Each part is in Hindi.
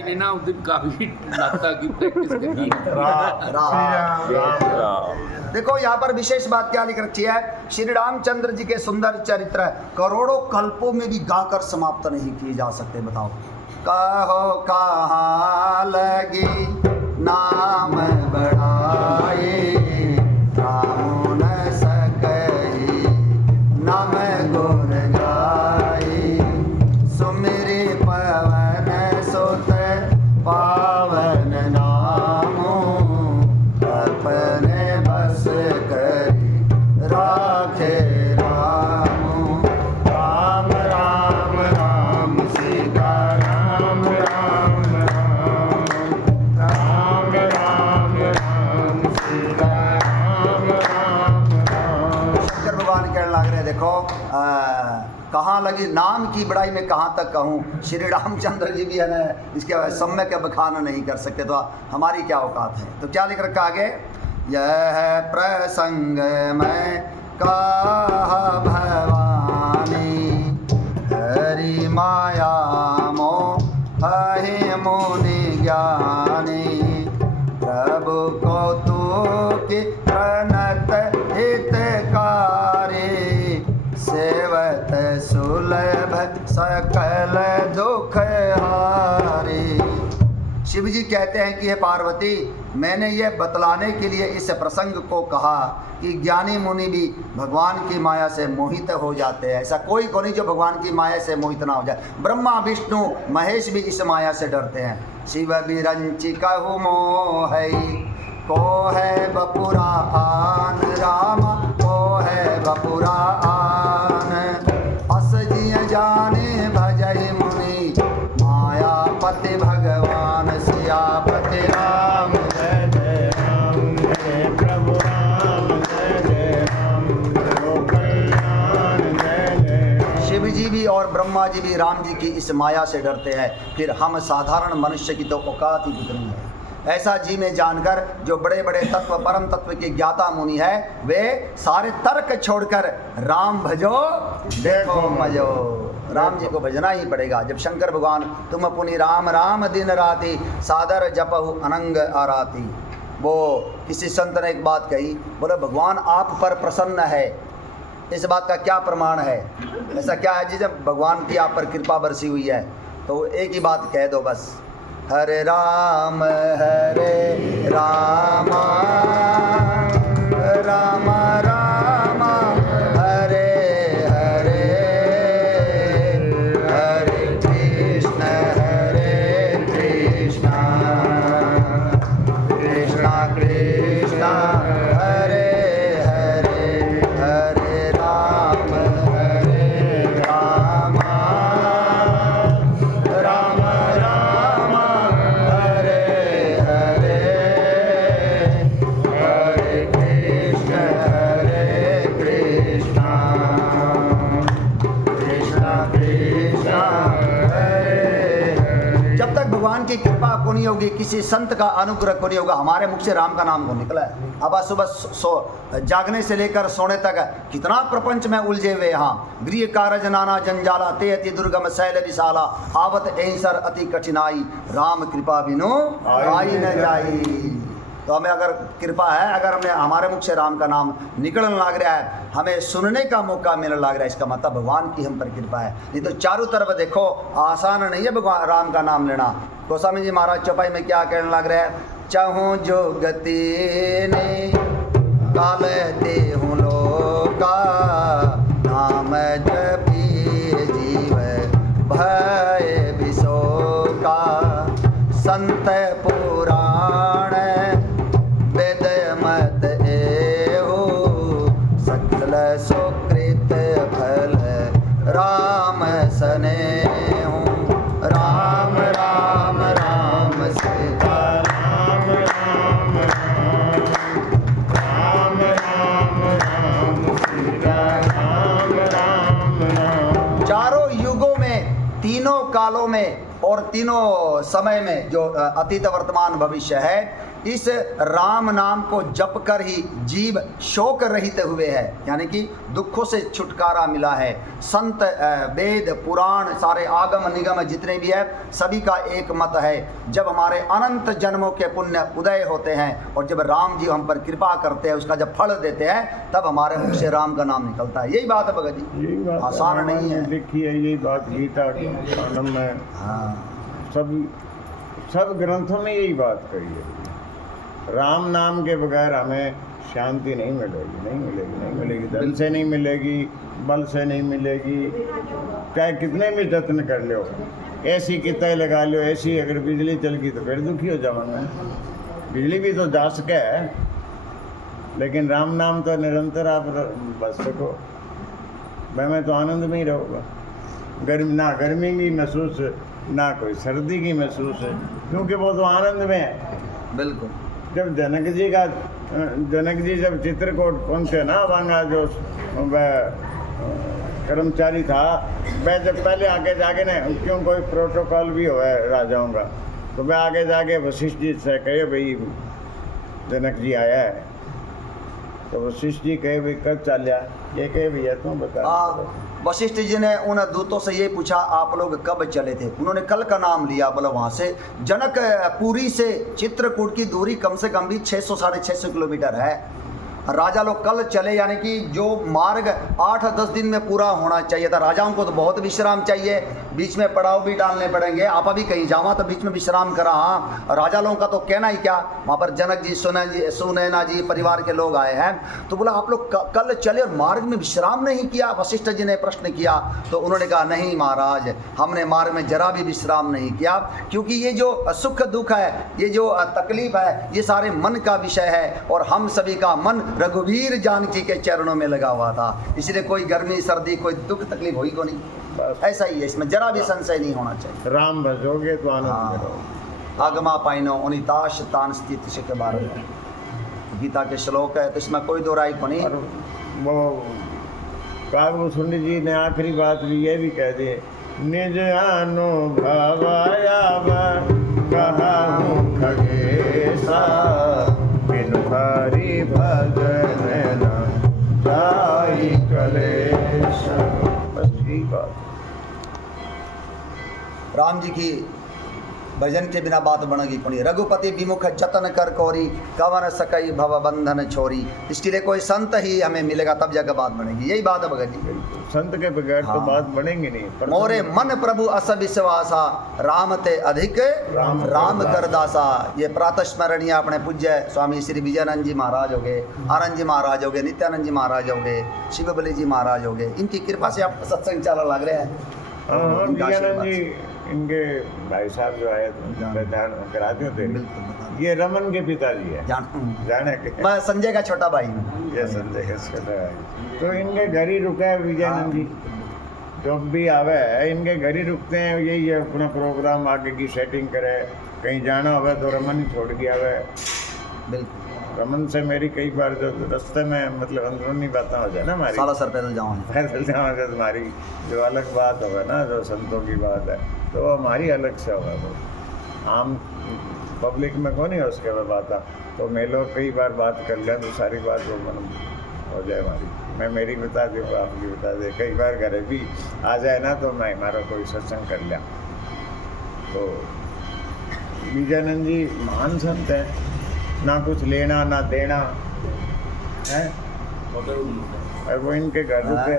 ना उस दिन काफी नाश्ता की प्रैक्टिस करी। देखो यहाँ पर विशेष बात क्या लिख रखी है, श्री रामचंद्र जी के सुंदर चरित्र करोड़ों कल्पों में भी गाकर समाप्त नहीं किए जा सकते। बताओ, कहो कहाँ लगी नाम बढ़ाए, राम न सकई नाम गुण गाई, सुमिरि पवन सुत पावन नामो, अपने बस करी राखे रामो। राम राम राम सीता राम राम राम, राम राम राम सीता राम राम राम। शंकर भगवान कहने लग रहे, देखो कहाँ लगी नाम की बड़ाई में कहाँ तक कहूँ। श्री रामचंद्र जी भी है ना इसके सम्यक बखान नहीं कर सकते, तो हमारी क्या औकात है। तो क्या लिख रखा आगे, यह प्रसंग में कहा भवानी, हरि माया मोहि मुनि ज्ञानी, प्रभु कौतुक प्रणत हितकारी, सेवत सुलभ सकल दुख हारी। शिव जी कहते हैं कि हे पार्वती, मैंने ये बतलाने के लिए इस प्रसंग को कहा कि ज्ञानी मुनि भी भगवान की माया से मोहित हो जाते हैं। ऐसा कोई को नहीं जो भगवान की माया से मोहित ना हो जाए। ब्रह्मा विष्णु महेश भी इस माया से डरते हैं। शिव बिरंचि कहु मोहई, को है बपुरा आन रामा, को है बपुरा आन, अस जिय जाने भजहि मुनि, मायापति भगवान सियापति राम। जय जय राम, जय प्रभु राम, जय जय राम, प्रभु कल्याण, जय जय राम। शिव जी भी और ब्रह्मा जी भी राम जी की इस माया से डरते हैं, फिर हम साधारण मनुष्य की तो औकात ही कितनी है। ऐसा जी में जानकर जो बड़े बड़े तत्व परम तत्व के ज्ञाता मुनि है, वे सारे तर्क छोड़कर राम भजो देखो मजो। राम जी को भजना ही पड़ेगा। जब शंकर भगवान तुम पुनि राम राम दिन राति, सादर जपहु अनंग आराती। वो किसी संत ने एक बात कही, बोले भगवान आप पर प्रसन्न है, इस बात का क्या प्रमाण है। ऐसा क्या है जी जब भगवान की आप पर कृपा बरसी हुई है, तो एक ही बात कह दो बस, हरे राम रामा राम राम हरे हरे, हरे कृष्ण कृष्ण कृष्ण हरे हरे, हरे राम राम राम हरे हरे, हरे कृष्ण कृष्ण कृष्ण हरे हरे। जब तक भगवान की कृपा को नहीं होगी, किसी संत का अनुग्रह को नहीं होगा, हमारे मुख से राम का नाम को निकला है। अब आज सुबह जागने से लेकर सोने तक कितना प्रपंच में उलझे हुए। यहाँ गृह कारज नाना जंजाला, ते अति दुर्गम शैल विशाला, आवत ऐसर अति कठिनाई, राम कृपा बिनु आई न जाई। तो हमें अगर कृपा है, अगर हमें हमारे मुख से राम का नाम निकलने लग रहा है, हमें सुनने का मौका मिलने लग रहा है, इसका मतलब भगवान की हम पर कृपा है। नहीं तो चारों तरफ देखो आसान नहीं है भगवान राम का नाम लेना। गोस्वामी जी महाराज चौपाई में क्या कहने लग रहे हैं, चाहूँ जो गति ने काल ते हूँ लोका, नाम जपी जीव भय विशोका, संत पुराण वेद मत एहो, सकल सुकृत फल राम स्नेहु। राम राम राम सीता राम राम राम, राम राम राम सीता राम राम राम। चारों युगों में, तीनों कालों में और तीनों समय में, जो अतीत वर्तमान भविष्य है, इस राम नाम को जप कर ही जीव शोक रहित हुए है, यानी कि दुखों से छुटकारा मिला है। संत वेद पुराण सारे आगम निगम जितने भी है सभी का एक मत है, जब हमारे अनंत जन्मों के पुण्य उदय होते हैं और जब राम जी हम पर कृपा करते हैं, उसका जब फल देते हैं, तब हमारे मुख से राम का नाम निकलता है। यही बात है भगत जी, यही बात आसान नहीं है। देखिए यही बात गीता कांडम में हाँ सब ग्रंथों में यही बात कही है। राम नाम के बगैर हमें शांति नहीं मिलेगी, धन से नहीं मिलेगी, बल से नहीं मिलेगी, चाहे कितने भी जत्न कर लो, ऐसी कितने लगा लो, ऐसी अगर बिजली चल गई तो फिर दुखी हो जाऊंगा। बिजली भी तो जा सके है, लेकिन राम नाम तो निरंतर आप बच सको, मैं तो आनंद में ही रहूँगा। ना गर्मी की महसूस, ना कोई सर्दी की महसूस है, क्योंकि वो तो आनंद में है। बिल्कुल। जब जनक जी जब चित्रकूट पहुँचे ना, वहाँ जो वह कर्मचारी था, वह जब पहले आगे जाके ना, क्यों कोई प्रोटोकॉल भी हो राजाओं का, तो वह आगे जाके वशिष्ठ जी से कहे भाई जनक जी आया है, तो वशिष्ठ जी कहे भाई कब चल जा, ये कहे भैया तुम बता। वशिष्ठ जी ने उन दूतों से ये पूछा आप लोग कब चले थे, उन्होंने कल का नाम लिया। बोला वहाँ से जनकपुरी से चित्रकूट की दूरी कम से कम भी 600 साढ़े 600 किलोमीटर है। राजा लोग कल चले, यानी कि जो मार्ग 8-10 दिन में पूरा होना चाहिए था। राजाओं को तो बहुत विश्राम चाहिए, बीच में पड़ाव भी डालने पड़ेंगे। आप अभी कहीं जावा तो बीच में विश्राम करा। हाँ, राजा लोगों का तो कहना ही क्या, वहाँ पर जनक जी सुनैना जी परिवार के लोग आए हैं, तो बोला आप लोग कल चले और मार्ग में विश्राम नहीं किया। वशिष्ठ जी ने प्रश्न किया तो उन्होंने कहा नहीं महाराज, हमने मार्ग में जरा भी विश्राम नहीं किया, क्योंकि ये जो सुख दुख है, ये जो तकलीफ है, ये सारे मन का विषय है और हम सभी का मन रघुवीर जानकी के चरणों में लगा हुआ था, इसलिए कोई गर्मी सर्दी कोई दुख तकलीफ हुई को नहीं। ऐसा ही है, इसमें जरा भी संशय नहीं होना चाहिए। राम भजोगे तो आनंद में रहोगे। आगमा पाइनो उनिताश तान स्थित शिख भारत, गीता के श्लोक है, तो इसमें कोई दो राय को नहीं। और वो कागभूषण जी ने आखिरी बात भी ये भी कह दी, निज अनुभवाया कहूँ खगेशा, बिनु हरि भजन न जाई कलेश। बस यही बात। राम जी की भजन के बिना बात बनेगी कोनी। रघुपति विमुख जतन कर कोरी, कवन सकई भव बंधन छोरी। इसके लिए कोई संत ही हमें मिलेगा तब जाकर बात बनेगी। यही बात है भगत जी, संत के बगैर तो बात बनेंगी नहीं। मोरे मन प्रभु अस विश्वासा, राम ते अधिक राम कर दासा। ये प्रातः स्मरणीय अपने पूज्य स्वामी श्री विजयानंद जी महाराज हो गए, आनंद जी महाराज हो गए, नित्यानंद जी महाराज हो गए, शिवबली जी महाराज हो गए। इनकी कृपा से आप सत्संग चला लग रहे हैं। हाँ, विजयानंद जी इनके भाई साहब जो आए कराते थे, ये रमन के पिताजी है, जाने के। मैं संजय का छोटा भाई हूँ। ये संजय का छोटा भाई, तो इनके घर ही रुका है विजयानंद जी। जब भी आवे इनके घर ही रुकते हैं, यही है अपना प्रोग्राम आगे की सेटिंग करे, कहीं जाना होगा तो रमन ही छोड़ के आवे। बिल्कुल, रमन से मेरी कई बार जो रास्ते में मतलब अंदरूनी बातें हो जाए ना, हमारी साला सर पैदल जाऊँ तो तुम्हारी जो अलग बात होगा ना, जो संतों की बात है, तो हमारी अलग से होगा। वो आम पब्लिक में कौन है उसके बाद बात, तो मैं लोग कई बार बात कर लें तो सारी बात वो मन हो जाए हमारी। मैं मेरी बता दूँ, आपकी बता दे। कई बार घर भी आ जाए ना तो मैं हमारा कोई सत्संग कर लिया। तो विजयानंद जी महान संत है, ना कुछ लेना ना देना है। वो इनके घर रुके,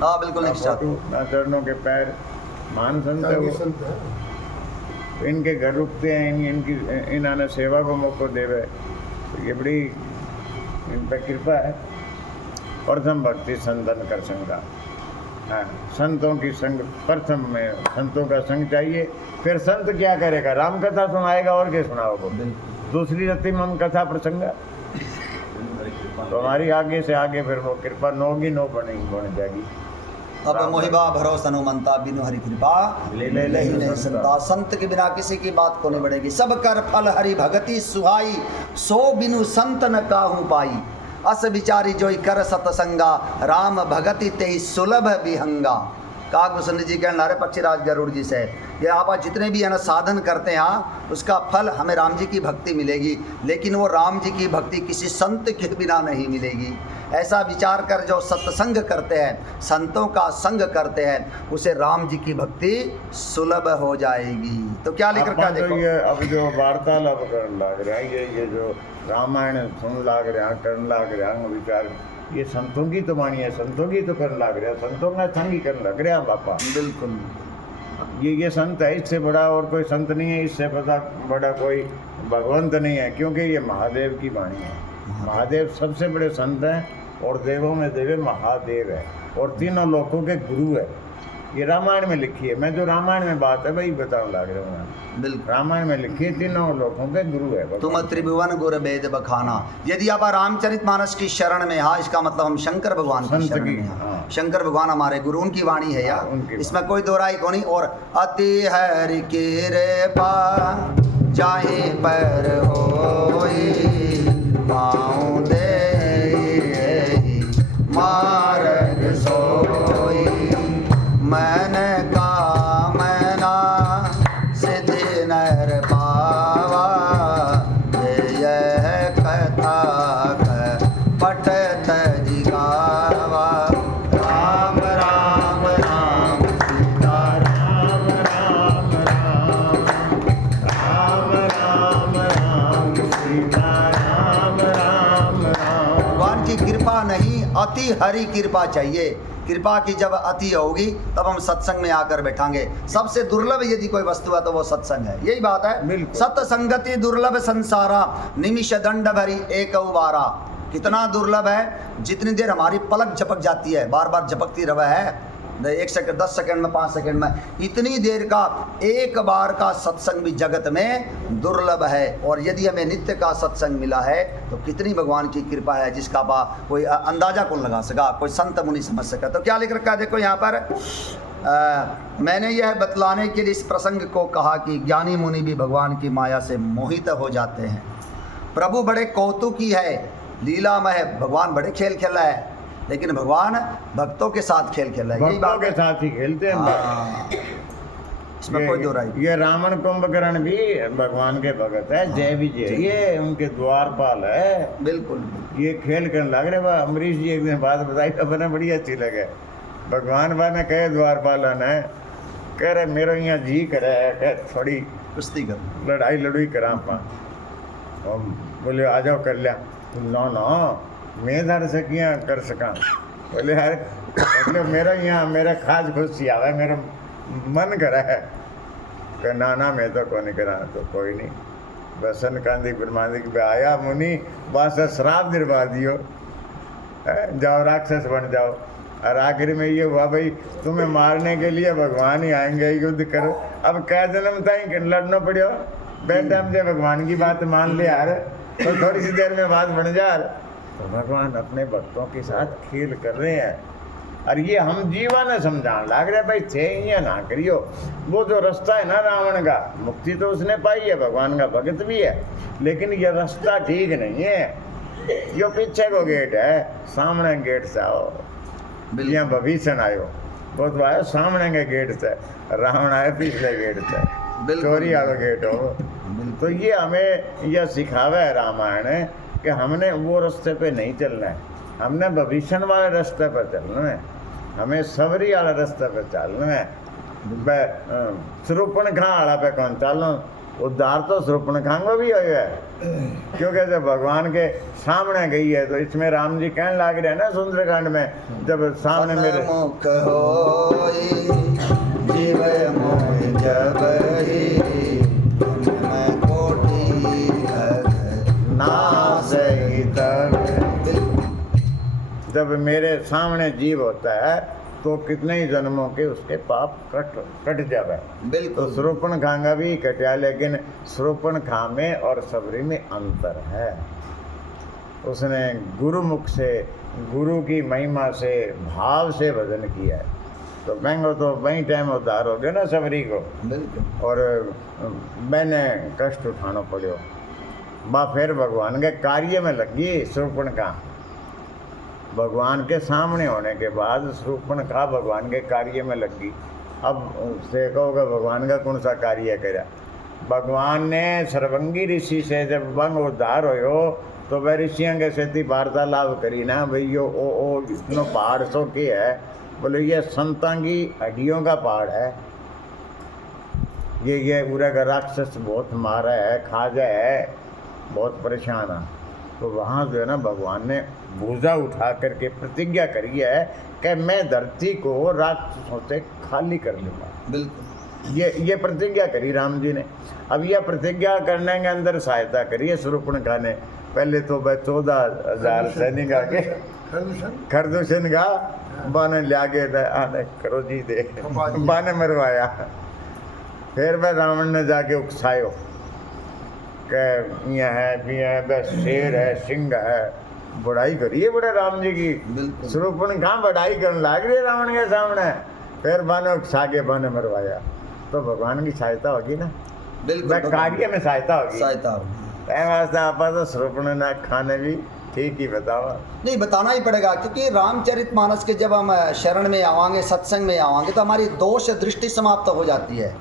हाँ बिल्कुल नहीं, ना चरणों के पैर, महान संत है वो। तो इनके घर रुकते हैं, इनकी इन्होंने सेवा को मौका देवे, तो ये बड़ी इन पर कृपा है। प्रथम भक्ति संतन कर संगा, हाँ, संतों की संग प्रथम में संतों का संग चाहिए। फिर संत क्या करेगा, राम कथा सुनाएगा और क्या सुनाओगे, दूसरी रति मन कथा प्रसंग। तो हमारी आगे से आगे फिर वो कृपा नोगी नो बनेगी, बन जाएगी। अब मोहिबा भरोसा नो मनता, बिनु हरि कृपा ले नहीं संता। संत के बिना किसी की बात को नहीं बढ़ेगी। सब कर फल हरि भगति सुहाई, सो बिनु संत न काहू पाई। अस विचारी जोई कर सतसंगा, राम भगति तेहि सुलभ विहंगा। काकभूषण जी कहने लारे पक्षीराज गरुड़ जी से, ये आप जितने भी है ना साधन करते हैं उसका फल हमें राम जी की भक्ति मिलेगी, लेकिन वो राम जी की भक्ति किसी संत के बिना नहीं मिलेगी। ऐसा विचार कर जो सत्संग करते हैं, संतों का संग करते हैं, उसे राम जी की भक्ति सुलभ हो जाएगी। तो क्या लेकर क्या देखो, ये अब जो वार्तालाप करने लग रहे हैं, ये जो रामायण सुन लग रहे हैं, करने लग रहे हैं विचार, ये संतों की तो वाणी है, संतों की तो करने लग रहे हैं, संतों का संग ही करने लग रहे हैं बापा। बिल्कुल ये संत है, इससे बड़ा और कोई संत नहीं है, इससे बड़ा कोई भगवंत नहीं है, क्योंकि ये महादेव की वाणी है। महादेव सबसे बड़े संत हैं और देवों में देव महादेव है और तीनों लोगों के गुरु है। ये रामायण में लिखी है, मैं जो रामायण में बात है वही बताने लग रहा हूँ। बिल्कुल रामायण में लिखी है, तीनों लोगों के गुरु है। तुम त्रिभुवन गुर वेद बखाना। यदि आप रामचरितमानस की शरण में, हाँ इसका मतलब हम शंकर भगवान की संत शरण की, में हैं। हाँ। शंकर भगवान हमारे गुरु, उनकी वाणी है यार, उनकी इसमें कोई दो राय को नहीं। और अति हरि कृपा चाहे पर होई, पाँव दे मार्ग सोई, मन कामना सिद्धि नर पावा, यह कथा पटत जिगावा। राम राम राम सीता राम राम राम राम राम सीता राम राम राम। भगवान की कृपा नहीं, अति हरि कृपा चाहिए। कृपा की जब अति होगी तब हम सत्संग में आकर बैठांगे। सबसे दुर्लभ यदि कोई वस्तु है तो वो सत्संग है, यही बात है। सत्संगति दुर्लभ संसारा, निमिष दंड भरी एक उबारा। कितना दुर्लभ है, जितनी देर हमारी पलक झपक जाती है, बार बार झपकती रहा है, 1 सेकंड, 10 सेकंड में, 5 सेकंड में, इतनी देर का एक बार का सत्संग भी जगत में दुर्लभ है। और यदि हमें नित्य का सत्संग मिला है तो कितनी भगवान की कृपा है, जिसका कोई अंदाजा कौन लगा सका, कोई संत मुनि समझ सका। तो क्या लिख रखा है देखो यहाँ पर, मैंने यह बतलाने के लिए इस प्रसंग को कहा कि ज्ञानी मुनि भी भगवान की माया से मोहित हो जाते हैं। प्रभु बड़े कौतुकी है, लीलामय, भगवान बड़े खेल खेला है, लेकिन भगवान भक्तों के साथ खेल खेल रहे हैं, यही बात के साथ ही खेलते हैं। हाँ, इसमें कोई दो राय। ये रावण कुंभकर्ण भी भगवान के भगत है, जय विजय, ये उनके द्वारपाल है। बिल्कुल ये खेल करने लग रहे। वह अमरीश जी एक दिन बात बताई, अपने बड़ी अच्छी लगे। भगवान बा ने कहे द्वारपालन है, कह रहे मेरा यहाँ जी करे है, थोड़ी कुश्ती कर, लड़ाई लड़ुई करा पा। बोले आ जाओ कर लिया। ना मैं धर सकिया कर सका। बोले यार मतलब मेरा यहाँ मेरा खास खुशी आवे, मेरा मन करा है कि ना मैं तो कौन करा। तो कोई नहीं, बसन कांदी ब्रह्मांडी के आया मुनि, बस श्राप दिलवा दियो, जाओ राक्षस बन जाओ। और आखिर में ये हुआ भाई तुम्हें मारने के लिए भगवान ही आएंगे, युद्ध करो। अब क्या जन्म था लड़ना पड़ो, बेटा मुझे भगवान की बात मान ले यार, तो थोड़ी सी देर में बात बन जा। तो भगवान अपने भक्तों के साथ खेल कर रहे हैं। और ये हम जीवन समझाने लग रहे भाई थे या ना करियो। वो जो रास्ता है ना रावण का, मुक्ति तो उसने पाई है, भगवान का भगत भी है, लेकिन ये रास्ता ठीक नहीं है। जो पीछे को गेट है, सामने गेट से आओ। यहाँ भविष्य आयो, वो तो आयो सामने के गेट से, रावण आए पिछले गेट से, चोरी वाला गेट हो। तो ये हमें यह सिखावा है रामायण कि हमने वो रास्ते पे नहीं चलना है, हमने भविष्य वाले रास्ते पर चलना है, हमें सबरी वाले रास्ते पर चलना है। शूर्पणखा वाला पे कौन चलना, उद्धार तो शूर्पणखा को भी हुआ है, क्योंकि जब भगवान के सामने गई है। तो इसमें राम जी कहने लग रहे हैं ना सुंदरकांड में, जब सामने मेरे मुख होई जीव मोह जब ही कोटि नाश ही तब। जब मेरे सामने जीव होता है तो कितने ही जन्मों के उसके पाप कट जावे। बिल्कुल। तो शूर्पणखा भी कटा, लेकिन शूर्पणखा में और सबरी में अंतर है। उसने गुरुमुख से, गुरु की महिमा से, भाव से भजन किया है, तो महंगो तो वही टाइम उद्धार हो गया ना सबरी को। बिल्कुल। और मैंने कष्ट उठाना पड़ो, बा फिर भगवान के कार्य में लगी शूर्पणखा। भगवान के सामने होने के बाद शूर्पणखा भगवान के कार्य में लग गई। अब से कहोगे भगवान का कौन सा कार्य करा? भगवान ने सर्वंगी ऋषि से जब भंग उद्धार हो तो वह ऋषियों के सेती वार्तालाप करी ना, भाई यो ओ इतना पहाड़ सो के है, बोले ये संतां की हड्डियों का पहाड़ है, ये पूरा का राक्षस बहुत मारा है, खाजा है, बहुत परेशान है। तो वहाँ जो है ना भगवान ने भूजा उठा करके प्रतिज्ञा करी है कि मैं धरती को राक्षसों से खाली कर लूँगा। बिल्कुल ये प्रतिज्ञा करी राम जी ने। अब यह प्रतिज्ञा करने के अंदर सहायता करी है शूर्पणखा ने। पहले तो वह 14,000 सैनिक आके खरदूषण का बाने लिया के आने करो जी दे बाने मरवाया। फिर वह रावण ने जाके उकसायो कि यह है भी है, बस शेर है, सिंह है, बढ़ाई करिए बड़े राम जी की। बिल्कुल शूर्पणखा बढ़ाई करने लग रही रावण के सामने, फिर बाने उकसा के बाने मरवाया। तो भगवान की सहायता होगी ना, बिल्कुल कार्य में सहायता होगी। सहायता होगी। वास्ते आप तो शूर्पणखा ने भी ठीक ही बतावा। नहीं, बताना ही पड़ेगा, क्योंकि रामचरितमानस के जब हम शरण में आवांगे, सत्संग में आवांगे, तो हमारी दोष दृष्टि समाप्त हो जाती है।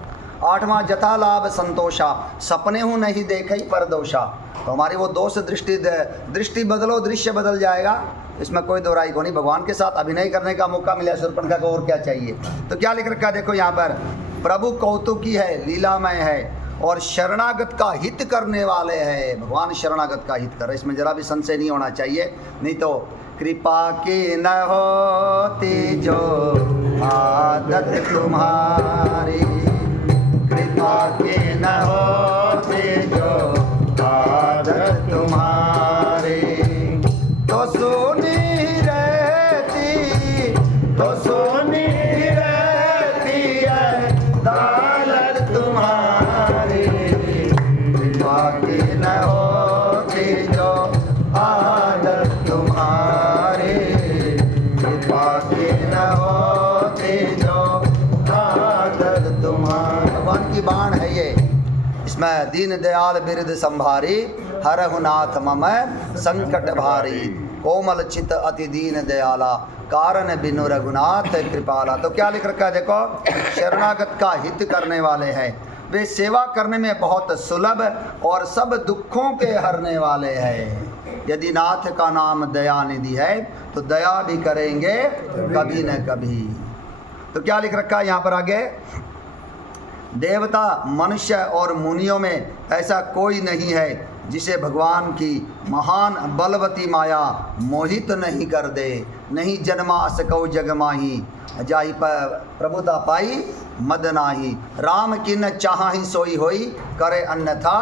8वां जथा लाभ संतोषा, सपने हूँ नहीं देखई पर दोषा। तो हमारी वो दोष दृष्टि बदलो, दृश्य बदल जाएगा, इसमें कोई दो राय को नहीं। भगवान के साथ अभिनय करने का मौका मिला शूर्पणखा को, और क्या चाहिए। तो क्या लिख रखा देखो यहाँ पर, प्रभु कौतुकी है, लीलामय है और शरणागत का हित करने वाले हैं। भगवान शरणागत का हित कर, इसमें जरा भी संशय नहीं होना चाहिए। नहीं तो कृपा की न होती जो आदत तुम्हारी, कृपा की न होती जो आदत तुम्हारी, तो सुनी रहती, तो सुनी रहती है दौलत तुम्हारी, कृपा की न होती जो आदत तुम्हारी, कृपा की न होती जो आदत तुम्हारी। भगवान की बाण है ये, इसमें दीन दयाल बिरद संभारी, हरहु नाथ मम संकट भारी, कोमल चित अति दीन दयाला, कारण बिनु रघुनाथ कृपाला। तो क्या लिख रखा है देखो, शरणागत का हित करने वाले हैं, वे सेवा करने में बहुत सुलभ और सब दुखों के हरने वाले हैं। यदि नाथ का नाम दया निधि है तो दया भी करेंगे कभी न कभी। तो क्या लिख रखा है यहाँ पर आगे, देवता मनुष्य और मुनियों में ऐसा कोई नहीं है जिसे भगवान की महान बलवती माया मोहित नहीं कर दे। नहीं जन्मा सकौ जग माही, जाहि प्रभुता पाई मद नाही, राम की न चाहि सोई होई, करे अन्यथा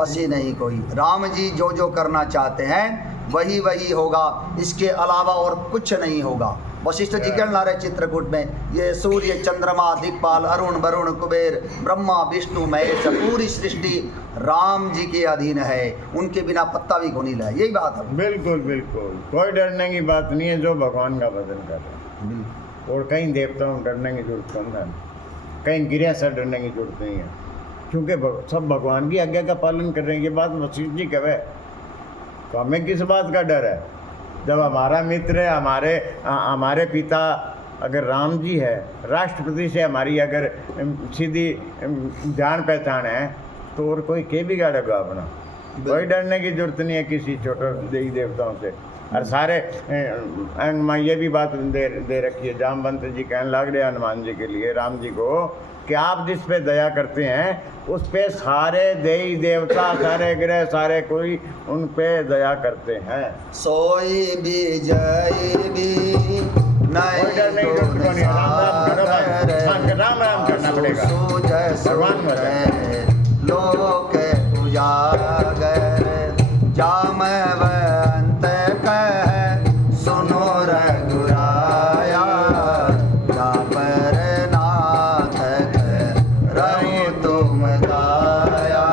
असी नहीं कोई। राम जी जो जो करना चाहते हैं वही वही होगा, इसके अलावा और कुछ नहीं होगा। वशिष्ठ जी कहना रहे चित्रकूट में, ये सूर्य चंद्रमा दिक्पाल अरुण वरुण कुबेर ब्रह्मा विष्णु महेश पूरी सृष्टि राम जी के अधीन है, उनके बिना पत्ता भी नहीं हिला। यही बात है। बिल्कुल बिल्कुल, कोई डरने की बात नहीं है जो भगवान का भजन कर रहे हैं। और कहीं देवताओं डरने की जरूरत कम है, कहीं गिरिया से डरने की जरूरत नहीं है, क्योंकि सब भगवान की आज्ञा का पालन कर रहे हैं। ये बात वशिष्ठ जी कहे, तो हमें किस बात का डर है? जब हमारा मित्र है, हमारे पिता अगर राम जी है, राष्ट्रपति से हमारी अगर सीधी जान पहचान है, तो और कोई के भी गाड़ेगा अपना। कोई डरने की जरूरत नहीं है किसी छोटे देवी देवताओं से। और सारे मैं ये भी बात दे रखी है, जामवंत जी कहने लग रहे हनुमान जी के लिए, राम जी को, कि आप जिस पे दया करते हैं उस पे सारे देवी देवता, सारे ग्रह, सारे कोई उन पे दया करते हैं। सोई भी जय भी नहीं, राम राम करना पड़ेगा। भगवान लोक उजागर जामवंत कह सुनो रघुराया, पर नाथ रहो तुम दाया।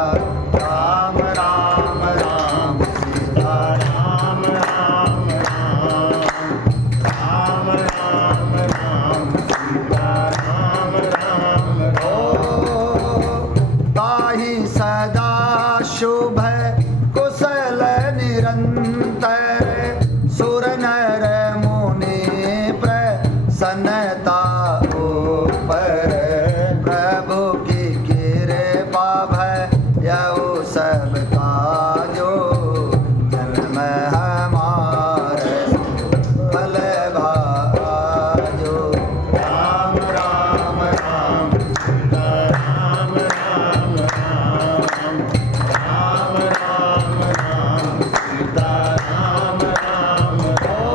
राम राम राम सीता राम राम राम, राम राम राम सीता राम राम राम। ताहि सदा शुभ कुशल निरंतर, सुर नर यहो सब काजो जन्म हमारे फल भाजो। राम राम राम सीता राम राम राम राम राम राम सीता राम राम ओ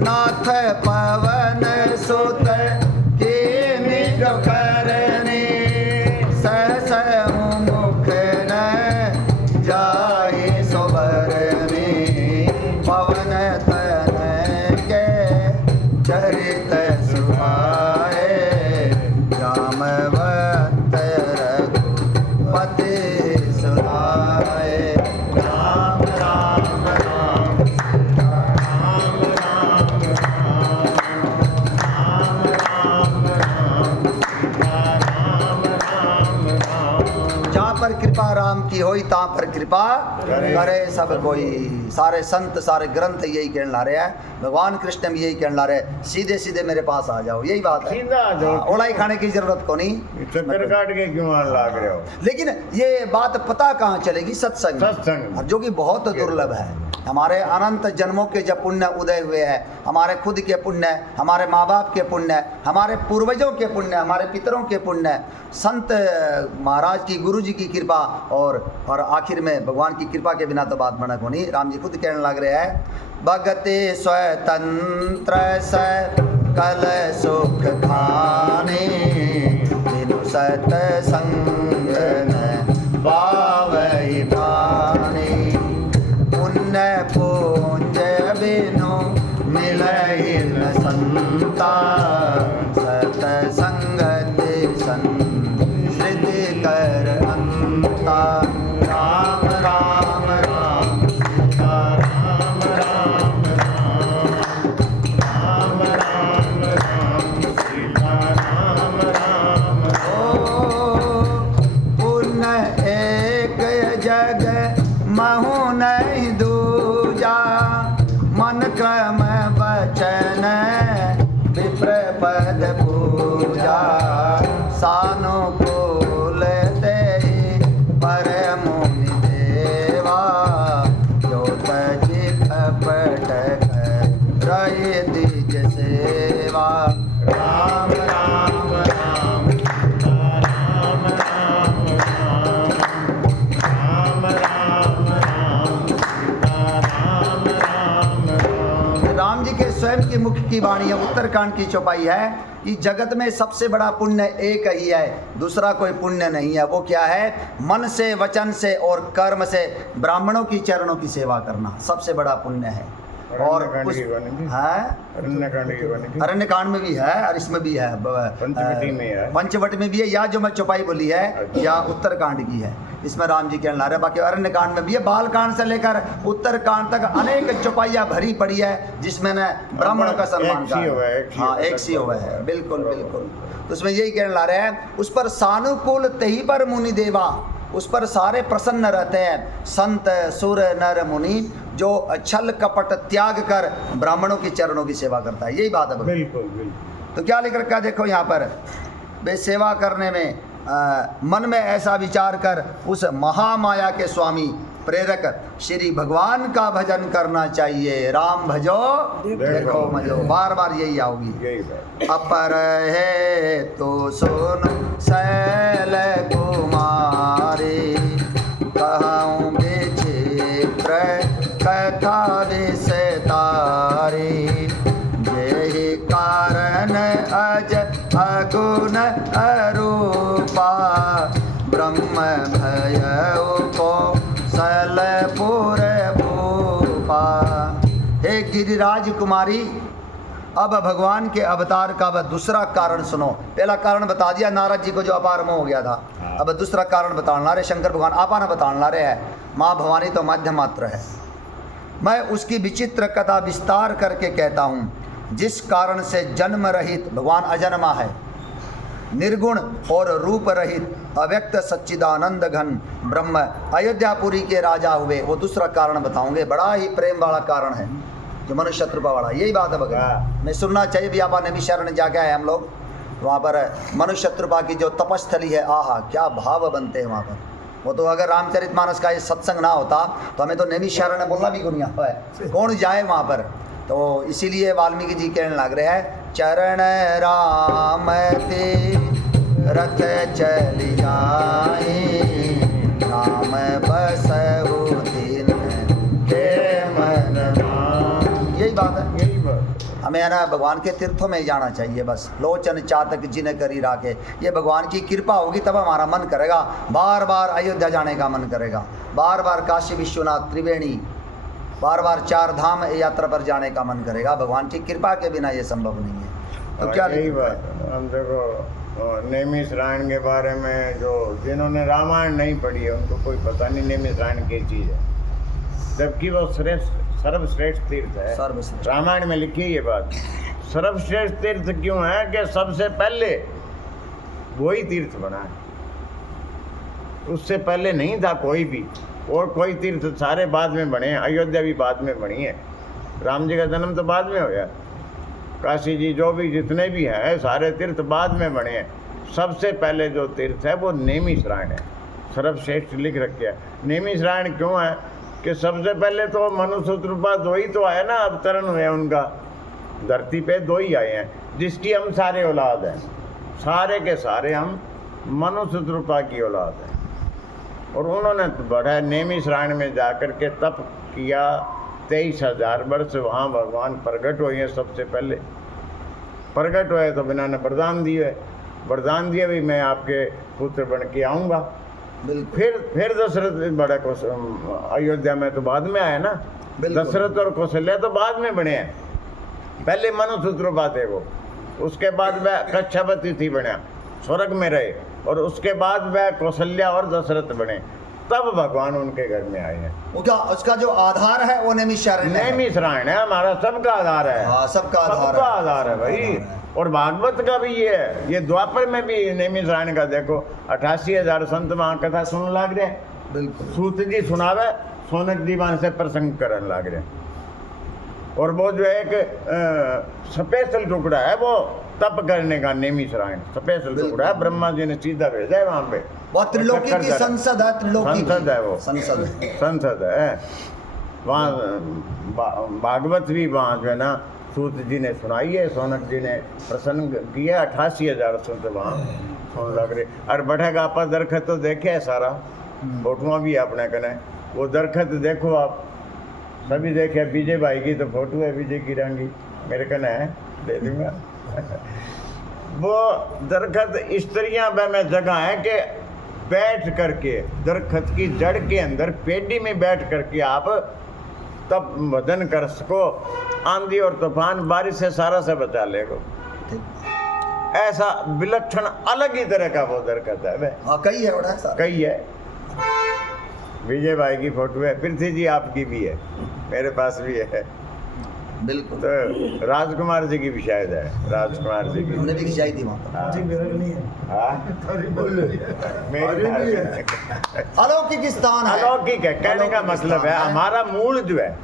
नाथ पवन सुत के निज करने सहस मुख न जाए सोबरने पवन तन के चरित सुहाए जामवंत रघुपति सुनाए। राम राम राम सीता राम राम राम राम राम राम सीता राम राम राम। जहाँ पर कृपा राम की होई तहाँ पर कृपा करे। करे सब कोई। सारे संत सारे ग्रंथ यही कहने ला रहे हैं, भगवान कृष्ण भी यही कहने ला रहे हैं, सीधे सीधे मेरे पास आ जाओ, यही बात है। सीधा आ जाओ। हाँ, उड़ाई खाने की जरूरत को नहीं। चक्कर काट के क्यों आने लाग रहे हो? लेकिन ये बात पता कहाँ चलेगी? सत्संग में। सत्संग। और जो कि बहुत दुर्लभ है। हमारे अनंत जन्मों के जब पुण्य उदय हुए हैं, हमारे खुद के पुण्य, हमारे माँ बाप के पुण्य, हमारे पूर्वजों के पुण्य, हमारे पितरों के पुण्य, संत महाराज की, गुरु जी की कृपा, और आखिर में भगवान की कृपा के बिना तो बात बना को नहीं। राम जी खुद कहने लग रहे हैं, भगते स्वतंत्र स कल सुख खाने बिनु सतसंग न पावै पानी। पुण्य पूंज बिनु मिलहि न संता सतसंगति संसृति कर अंता। राम राम राम सीता राम राम राम राम राम राम सीता राम राम ओ पुण्य एक जग महु नहीं दूजा मन क्रम बचन विप्र पद पूजा। सानुकूल तेहि परम मुनि देवा जो तजि कपट रहि दिज सेवा। राम राम राम सीता राम राम राम राम राम सीता राम राम राम। राम जी के स्वयं की मुख की वाणी है, उत्तरकांड की चौपाई है कि जगत में सबसे बड़ा पुण्य एक ही है, दूसरा कोई पुण्य नहीं है। वो क्या है? मन से, वचन से और कर्म से ब्राह्मणों की चरणों की सेवा करना सबसे बड़ा पुण्य है। और अरण्यकांड उस की वाणी है अरण्यकांड की वाणी अरण्य कांड में भी है और इसमें भी है, पंचवटी में है। पंचवटी में भी है, या जो मैं चौपाई बोली है अच्छा। या उत्तरकांड की है, इसमें राम जी कहने ला रहे हैं। बाकी अरण्य कांड में भी है, बाल कांड से लेकर उत्तरकांड तक अनेक चौपाइयाँ भरी पड़ी है जिसमें न ब्राह्मणों का सम्मान एक सी हुआ है, हाँ एक सी हुआ है, बिल्कुल बिल्कुल। तो उसमें यही कहने ला रहे हैं, उस पर सानुकूल तेहि पर मुनि देवा, उस पर सारे प्रसन्न रहते हैं, संत सुर नर मुनि, जो छल कपट त्याग कर ब्राह्मणों की चरणों की सेवा करता है। यही बात है भगवान। बिल्कुल बिल्कुल। तो क्या लिख रखा है देखो यहाँ पर, वे सेवा करने में मन में ऐसा विचार कर उस महामाया के स्वामी प्रेरक श्री भगवान का भजन करना चाहिए। राम भजो देखो मजो, बार बार यही आओगी। यही बात। अपर है तो सुन शैल कुमारी, कहूँ विचित्र कथा विस्तारी। यही कारण अज अगुण अरूपा, ब्रह्म भयउ को सलपुर भूपा। हे गिरिराज कुमारी, अब भगवान के अवतार का वह दूसरा कारण सुनो। पहला कारण बता दिया नारद जी को जो अपार मोह हो गया था, अब दूसरा कारण बताना रहे शंकर भगवान आपा ने बताना रहे है। माँ भवानी तो मध्य मात्र है, मैं उसकी विचित्र कथा विस्तार करके कहता हूँ। जिस कारण से जन्म रहित भगवान अजन्मा है, निर्गुण और रूप रहित अव्यक्त सच्चिदानंद घन ब्रह्म अयोध्यापुरी के राजा हुए, वो दूसरा कारण बताऊंगे। बड़ा ही प्रेम वाला कारण है जो मनुष्य शत्रुपा वाला, यही बात है भगवान। मैं सुनना चाहिए भी, आपा ने भी शरण जाके आए हम लोग, वहाँ पर मनुष्य शत्रुपा की जो तपस्थली है, आहा क्या भाव बनते हैं वहाँ पर। वो तो अगर रामचरितमानस का ये सत्संग ना होता तो हमें तो नैमिषारण्य बोलना भी गुनिया है, कौन जाए वहाँ पर। तो इसीलिए वाल्मीकि जी कहने लग रहे हैं, चरण राम तीरथ चल जाए, राम बसहु दिन के मन। यही बात है, यही बात। हमें है ना भगवान के तीर्थों में ही जाना चाहिए बस। लोचन चातक जिन करी राखे, ये भगवान की कृपा होगी तब हमारा मन करेगा बार बार अयोध्या जाने का मन करेगा, बार बार काशी विश्वनाथ त्रिवेणी, बार बार 4 धाम यात्रा पर जाने का मन करेगा। भगवान की कृपा के बिना ये संभव नहीं है। तो क्या यही बात है। हम देखो नैमिषारण्य के बारे में, जो जिन्होंने रामायण नहीं पढ़ी है उनको कोई पता नहीं नैमिषारण्य क्या चीज़ है, जबकि वो सर्वश्रेष्ठ तीर्थ है। सर्वश्रेष्ठ रामायण में लिखी ये बात। सर्वश्रेष्ठ तीर्थ क्यों है कि सबसे पहले वही तीर्थ बना है, उससे पहले नहीं था कोई भी। और कोई तीर्थ सारे बाद में बने हैं, अयोध्या भी बाद में बनी है, राम जी का जन्म तो बाद में होया, काशी जी जो भी जितने भी हैं सारे तीर्थ बाद में बने हैं। सबसे पहले जो तीर्थ है वो नैमिषारण्य है, सर्वश्रेष्ठ लिख रखे है। नैमिषारण्य क्यों है कि सबसे पहले तो मनुष्य रूपा 2 ही तो आए ना, अवतरण हुए उनका धरती पे 2 ही आए हैं, जिसकी हम सारे औलाद हैं, सारे के सारे हम मनुष्य रूपा की औलाद हैं। और उन्होंने बड़ा नैमिषारण्य में जाकर के तप किया, 23,000 वर्ष वहाँ भगवान प्रकट हुए हैं। सबसे पहले प्रकट हुए तो बिना ने वरदान दिए, वरदान दिए भी मैं आपके पुत्र बन के आऊँगा। फिर दशरथ बड़ा अयोध्या में तो बाद में आया ना, दशरथ और कौशल्या तो बाद में बने हैं, पहले मनुसूत्र बातें वो, उसके बाद वह कच्छावती थी बना, स्वर्ग में रहे, और उसके बाद वह कौशल्या और दशरथ बने, तब भगवान उनके घर में आए हैं। क्या उसका जो आधार है वो नैमिषारण्य है? नैमिषारण्य है हमारा, सबका आधार है। हाँ, सबका आधार है भाई। और भागवत का भी ये है, ये द्वापर में भी नैमिषारण्य का देखो 88,000 संत वहाँ कथा सुन लग रहे। बिल्कुल, सूत जी सुनावे, सोनक दीवान से प्रसंग करने लग रहे। और वो जो एक स्पेशल टुकड़ा है वो तप करने का, नैमिषारण्य स्पेशल टुकड़ा है, ब्रह्मा जी ने सीधा भेजा है वहाँ पे। वो त्रिलोकी की संसद है, त्रिलोकी संसद है, वो संसद है वहाँ। भागवत भी वहाँ जो है ना सूत जी ने सुनाई है, सोनक जी ने प्रसन्न किया, 88,000 संत वहाँ सुन लग रहे। और बैठेगा आप दरखत तो देखे है सारा, फोटुआ भी अपने कने, वो दरखत देखो आप सभी देखे। विजय भाई की तो फोटो है, विजय की रंगी मेरे कने है, दे दूंगा। वो दरखत स्त्रियाँ में जगह है कि बैठ करके दरखत की जड़ के अंदर पेड़ी में बैठ करके आप तब वदन कर सको, आंधी और तूफान बारिश से सारा से बचा लेगो। ऐसा विलक्षण अलग ही तरह का वो दरखत है। कई है, कई है। विजय भाई की फोटो है, पृथ्वी जी आपकी भी है, मेरे पास भी है। बिल्कुल। तो राजकुमार जी की भी शायद है, राजकुमार जी की हमने भी खिंचाई थी वहाँ पर। अलौकिक स्थान है, अलौकिक है। कहने का मतलब है हमारा मूल जो है,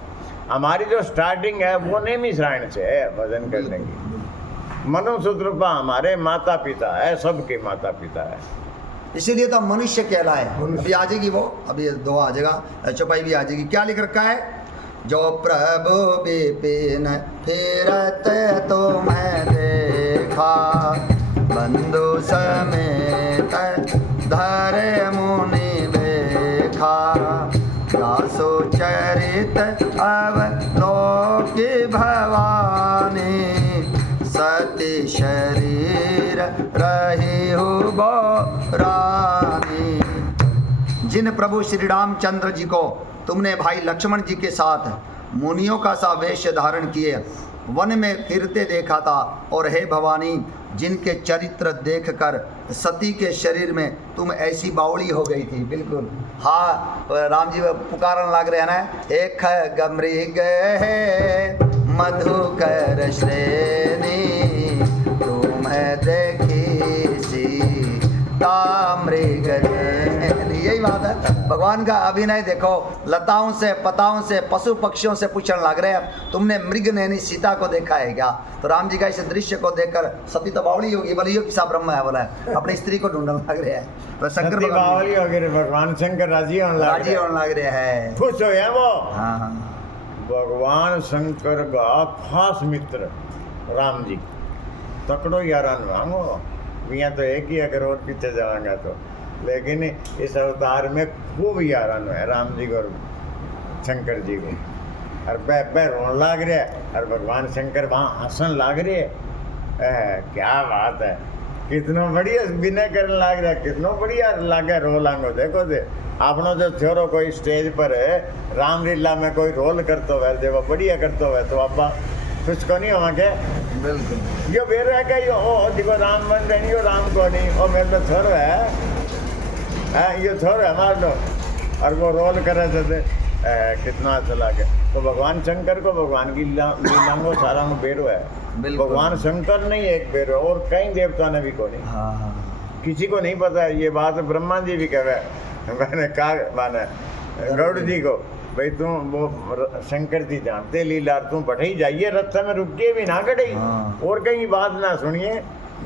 हमारी जो स्टार्टिंग है वो नैमिषारण्य से है भजन करने की। मनुसूत्रपा हमारे माता पिता है, सबके माता पिता है, इसीलिए तो मनुष्य कहलाए। अभी आ जाएगी वो, अभी 2 आ जाएगा, चौपाई भी आ जाएगी। क्या लिख रखा है? जो प्रभु विपिन फिरत तो मैं देखा, बंधु समेत धरे मुनि देखा, व्यासो चरित अवलोकि भवानी, सती शरीर रही हो रानी। जिन प्रभु श्री रामचंद्र जी को तुमने भाई लक्ष्मण जी के साथ मुनियों का सा वेश धारण किए वन में फिरते देखा था, और हे भवानी जिनके चरित्र देखकर सती के शरीर में तुम ऐसी बावली हो गई थी। बिल्कुल, हाँ, राम जी पुकारने लग रहे हैं ना, एक गमृग है मधुकर श्रेणी, तुम्हें देखी सी ताम्रिग। यही बात है। भगवान का अभिनय देखो, लताओं से, पताओं से, पशु पक्षियों से पूछने लग रहे हैं तुमने मृग नैनी सीता को देखा है क्या? तो राम जी का इस दृश्य को देखकर सती तो बावली होगी, बोले यो किसा ब्रह्म है, बोला अपनी स्त्री को ढूंढने लग रहे हैं। तो शंकर सती बावली वगैरह भगवान शंकर राजी होने लग रहे हैं, खुश हो वो। हाँ। भगवान शंकर का खास मित्र राम जी, तकड़ो यारान मांगो यहाँ तो एक ही अगर और पीछे जाएंगे तो, लेकिन इस अवतार में खूब यारान है राम जी को और शंकर जी को। और बे रोन लाग रहे और भगवान शंकर वहाँ हंसन लाग रहे। क्या बात है, कितना बढ़िया विनय करने लाग रहा है, कितना बढ़िया लागे रो लांगो। देखो दे आपनो जो छोरो कोई स्टेज पर है रामलीला में कोई रोल करते हुए जब वो बढ़िया करते हुए तो अब्बा कुछ को नहीं वहाँ के बिल्कुल यो बेर है क्या यो देखो राम बन रही यो राम को नहीं और मेरे तो छोरो है ये छोरो है हमारे लो और वो रोल करे थे कितना अच्छा लगे। तो भगवान शंकर को भगवान की लीलांगो सारा बेरो है, भगवान शंकर नहीं एक बेरो और कई देवता ने भी को नहीं। हाँ। किसी को नहीं पता है ये बात, ब्रह्मा जी भी कह रहे। मैंने कहा माने गौड़ जी को भाई तुम वो शंकर जी जानते लीला, तुम बैठे जाइए रास्ते में रुकिए भी ना कटे और कहीं बात ना सुनिए,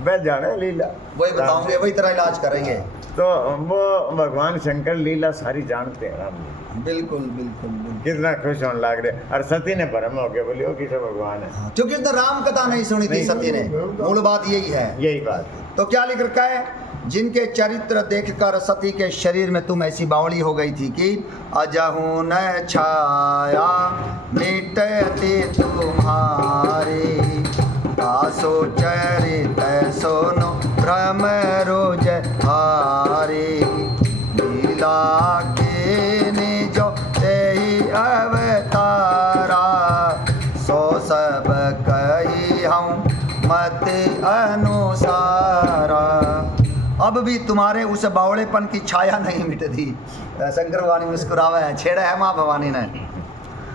बैठ जाने लीला वही बताऊंगे, वही तरह इलाज करेंगे। तो वो भगवान शंकर लीला सारी जानते हैं राम जी। बिल्कुल बिल्कुल बिल्कुल। कितना खुश होने लग रहे। और सती ने भरम हो गया, बोली वो किसे भगवान है, क्योंकि उसने राम कथा नहीं सुनी थी सती ने, मूल बात यही है। यही बात। तो क्या लिख रखा है, जिनके चरित्र देखकर सती के शरीर में तुम ऐसी बावली हो गई थी कि अजहू न छाया मिटते तुम्हारे, आसो चरित सोनो भ्रम रोज हारे, लीला के निज तेहि अवतारा, सो सब कही हम मत अनुसारा। अब भी तुम्हारे उस बावड़ेपन की छाया नहीं मिटती। शंकर भगवान मुस्कुरावे हैं, छेड़ा है माँ भवानी ने।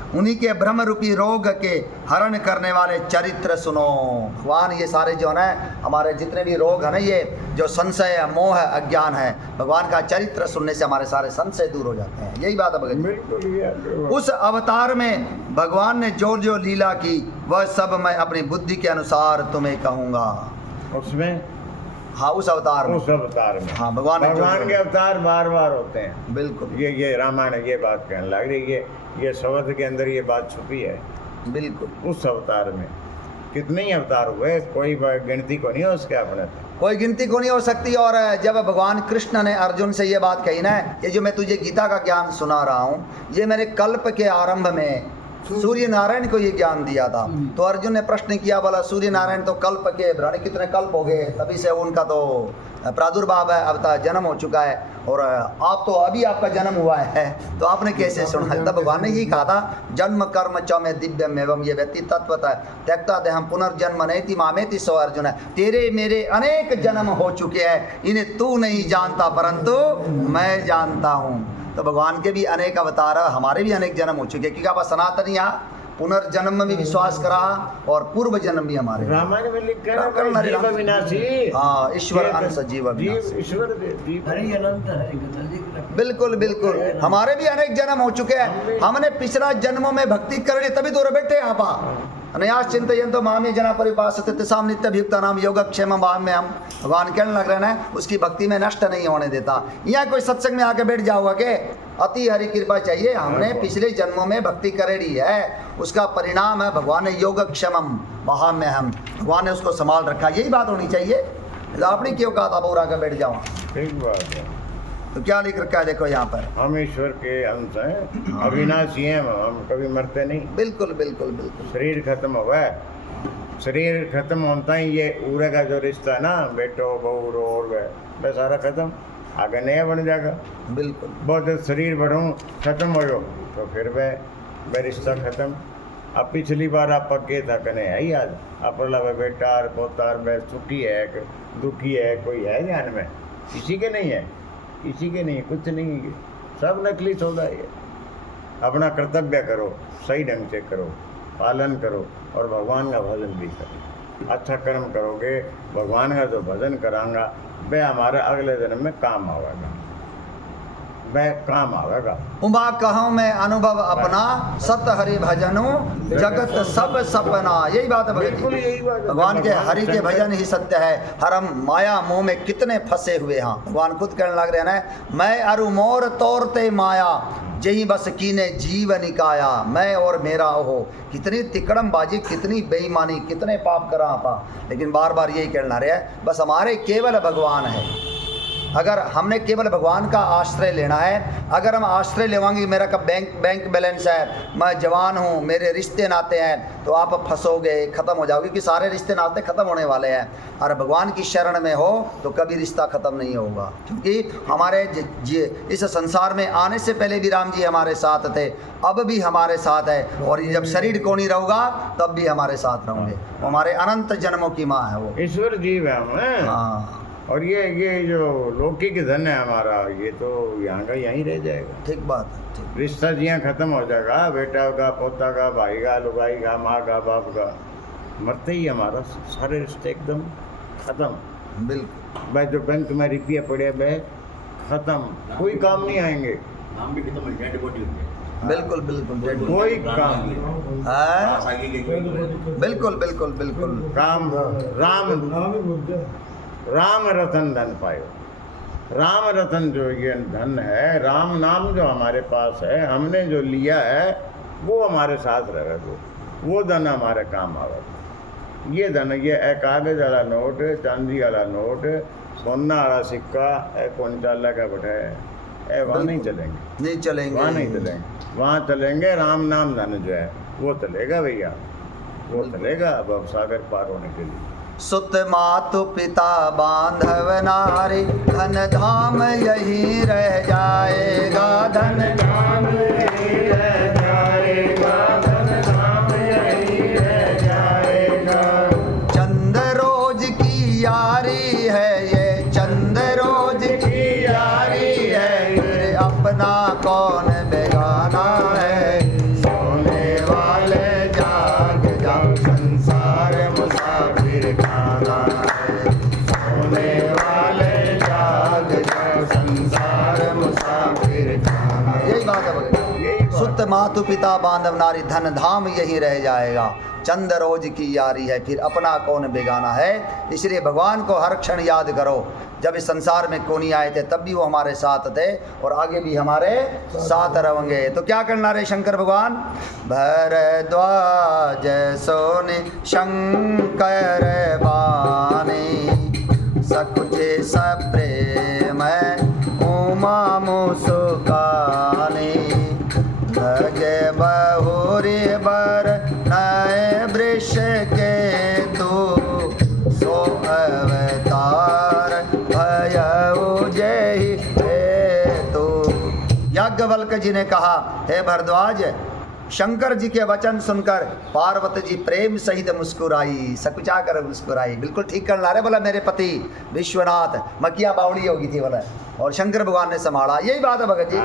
उन्हीं के ब्रह्म रूपी रोग के हरण करने वाले चरित्र सुनो। भगवान ये सारे जो है हमारे जितने भी रोग है ना, ये जो संशय है, मोह है, अज्ञान है, भगवान का चरित्र सुनने से हमारे सारे संशय दूर हो जाते हैं। यही बात है भगवान। उस अवतार में भगवान ने जो जो लीला की वह सब मैं अपनी बुद्धि के अनुसार तुम्हें कहूँगा। उसमें हाँ उस अवतार में, उस अवतार में हाँ भगवान के अवतार बार बार होते हैं। बिल्कुल ये रामायण ये बात कहने लग रही है, ये शब्द के अंदर ये बात छुपी है। बिल्कुल उस अवतार में कितने ही अवतार हुए, कोई गिनती को नहीं है उसके अपने, कोई गिनती को नहीं हो सकती। और जब भगवान कृष्ण ने अर्जुन से ये बात कही ना, ये जो मैं तुझे गीता का ज्ञान सुना रहा हूँ, ये मैंने कल्प के आरंभ में सूर्य नारायण को ये ज्ञान दिया था। तो अर्जुन ने प्रश्न किया, बोला सूर्य नारायण तो कल्प के रानी कितने कल्प हो गए, तभी से उनका तो प्रादुर्भाव है, अब तक जन्म हो चुका है, और आप तो अभी आपका जन्म हुआ है, तो आपने कैसे सुना? तब भगवान ने यही कहा था, जन्म कर्म च में दिव्यम एवं ये व्यक्ति तत्वता त्यक्ता देहम पुनर्जन्म नहीं मामेति सो अर्जुन है। तेरे मेरे अनेक जन्म हो चुके हैं, इन्हें तू नहीं जानता परंतु मैं जानता हूँ। तो भगवान के भी अनेक अवतार, हमारे भी अनेक जन्म हो चुके हैं, क्योंकि आप सनातन यहाँ पुनर्जन्म में भी विश्वास करा और पूर्व जन्म भी हमारे रामायण में लिखा है जीव विनाशी। हाँ ईश्वर अंश जीव विनाशी, ईश्वर बिल्कुल बिल्कुल। हमारे भी अनेक जन्म हो चुके हैं, हमने पिछला जन्मों में भक्ति कर ली, तभी तो बैठे यहाँ पा अनयास चिंतयन्तो मामे जना परिपासते तेषां नित्यभियुक्ता नाम योगक्षेम भाव में। हम भगवान कहने लग रहे हैं उसकी भक्ति में नष्ट नहीं होने देता। यहाँ कोई सत्संग में आके बैठ जाओगा के अति हरि कृपा चाहिए, हमने पिछले जन्मों में भक्ति करेड़ी है, उसका परिणाम है भगवान ने योगक्षेमम भाव में, हम भगवान ने उसको संभाल रखा। यही बात होनी चाहिए। आपने क्यों कहा था बोरा के बैठ जाओ? ठीक बात है। तो क्या लिख रखा है देखो यहाँ पर, हम ईश्वर के अंश हैं, अविनाशी हैं, हम कभी मरते नहीं। बिल्कुल बिल्कुल बिल्कुल। शरीर खत्म हो गया, शरीर खत्म होता ही ये पूरे का जो रिश्ता है ना, बेटो बहू रोल वह सारा खत्म, आगे नया बन जाएगा। बिल्कुल। बहुत शरीर बढ़ूँ खत्म हो तो फिर वह रिश्ता खत्म। अब पिछली बार आप पक्के था कने है याद, अपना वह बेटा पोतार वह सुखी है दुखी है, कोई है ध्यान में? किसी के नहीं है, किसी के नहीं, कुछ नहीं है, सब नकली सौदा है। अपना कर्तव्य करो, सही ढंग से करो, पालन करो और भगवान का भजन भी करो। अच्छा कर्म करोगे, भगवान का जो भजन करांगा वह हमारे अगले जन्म में काम आवेगा। वह काम आवेगा। उमा कहूँ मैं अनुभव अपना, सत हरि भजनु जगत सब सपना। यही बात है भगत बिल्कुल जी। यही बात है। भगवान के हरि के भजन ही सत्य है। हरम माया मोह में कितने फंसे हुए हैं। भगवान खुद कहने लग रहे हैं ना, मैं अरु मोर तोरते माया, जही बस कीने जीव निकाया। मैं और मेरा हो, कितनी तिकड़म बाजी, कितनी बेईमानी, कितने पाप करा आपा। लेकिन बार बार यही कहना रहे हैं, बस हमारे केवल भगवान है। अगर हमने केवल भगवान का आश्रय लेना है, अगर हम आश्रय लेवाएंगे मेरा का बैंक बैलेंस है, मैं जवान हूँ, मेरे रिश्ते नाते हैं, तो आप फंसोगे, ख़त्म हो जाओगे, क्योंकि सारे रिश्ते नाते ख़त्म होने वाले हैं। और भगवान की शरण में हो तो कभी रिश्ता ख़त्म नहीं होगा, क्योंकि हमारे इस संसार में आने से पहले भी राम जी हमारे साथ थे, अब भी हमारे साथ है, और जब शरीर को नहीं रहूँगा तब भी हमारे साथ रहोगे। हमारे अनंत जन्मों की माँ है वो, ईश्वर जीव है हमें। हाँ और ये जो लौकिक धन है हमारा, ये तो यहाँ का यहीं रह जाएगा। ठीक बात है, ठीक। रिश्ता जियाँ खत्म हो जाएगा, बेटा का, पोता का, भाई का, लुगाई का, माँ का, बाप का, मरते ही हमारा सारे रिश्ते एकदम खत्म। बिल्कुल भाई जो बैंक में रुपये पड़े वह खत्म, कोई काम नहीं आएंगे। नाम भी खत्म हो गया, डेड बॉडी हो गया। बिल्कुल बिल्कुल कोई काम नहीं। है, बिल्कुल बिल्कुल बिल्कुल। काम राम रतन धन पायो। राम रतन जो ये धन है, राम नाम जो हमारे पास है, हमने जो लिया है वो हमारे साथ रहेगा, वो धन हमारे काम आवेगा। ये धन, ये कागज वाला नोट, चांदी वाला नोट, सोना वाला सिक्का, कौन चाला का बटे, वहाँ नहीं चलेंगे, नहीं चलेंगे, वहाँ नहीं चलेंगे। वहाँ चलेंगे राम नाम धन जो है वो चलेगा भैया, वो चलेगा अब सागर पार होने के लिए। सुत मातु पिता बांधव नारी, धन धाम यही रह जाएगा, धन धाम यही रह जाएगा, धन धाम यही रह जाएगा। चंद रोज की यारी है ये, चंद रोज की यारी है, फिर अपना कौन बेगाना है। सोने वाले जाग जाओ, संसार मुसाफिर खाना है। सोने वाले जाग जाओ, संसार मुसाफिर खाना। यही बात है भगत। सुत मातु पिता बांधव नारी, धन धाम यही रह जाएगा, चंद रोज की यारी है, फिर अपना कौन बेगाना है। इसलिए भगवान को हर क्षण याद करो। जब इस संसार में कोनी आए थे तब भी वो हमारे साथ थे, और आगे भी हमारे साथ रहेंगे। तो क्या करना रे शंकर भगवान, भरद्वाज सोने शंकर बानी, सकुचे सप्रेम उमा मुस्कानी, लगे बहुरी बर नए वृष के तू, सो अवतार भयउ जय हेतु। याज्ञवल्क्य जी ने कहा, हे भरद्वाज, शंकर जी के वचन सुनकर पार्वती जी प्रेम सहित मुस्कुराई, सकुचा कर मुस्कुराई। बिल्कुल ठीक कर ला रहे, बोला मेरे पति विश्वनाथ, मकिया बावड़ी होगी थी बोला, और शंकर भगवान ने संभाला। यही बात है भगत जी।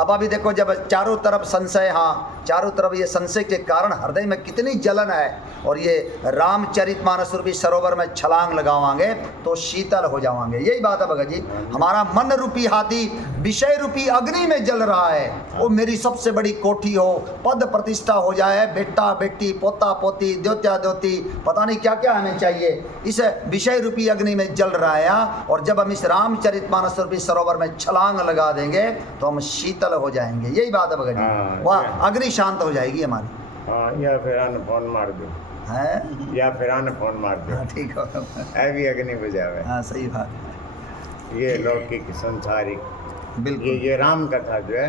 अब अभी देखो, जब चारों तरफ संशय, हाँ चारों तरफ ये संशय के कारण हृदय में कितनी जलन है, और ये रामचरितमानस रूपी सरोवर में छलांग लगावांगे तो शीतल हो जावांगे। यही बात है भगत जी। हमारा मन रूपी हाथी विषय रूपी अग्नि में जल रहा है। वो मेरी सबसे बड़ी कोठी हो, पद प्रतिष्ठा हो जाए, बेटा बेटी, पोता पोती, द्योत्या द्योती, पता नहीं क्या क्या हमें चाहिए, इस विषय रूपी अग्नि में जल रहा है। और जब हम इस रामचरितमानस रूपी सरोवर में छलांग लगा देंगे तो हम शीतल हो जाएंगे। यही बात है भगत जी। वह अग्नि शांत हो जाएगी हमारी। हाँ, या फिर आने फोन मार दो है, या फिर आने फोन मार दो, ठीक हो, ऐसी अग्नि बुझावे। हाँ सही बात है, ये लौकिक संसारिक, बिल्कुल। ये राम कथा जो है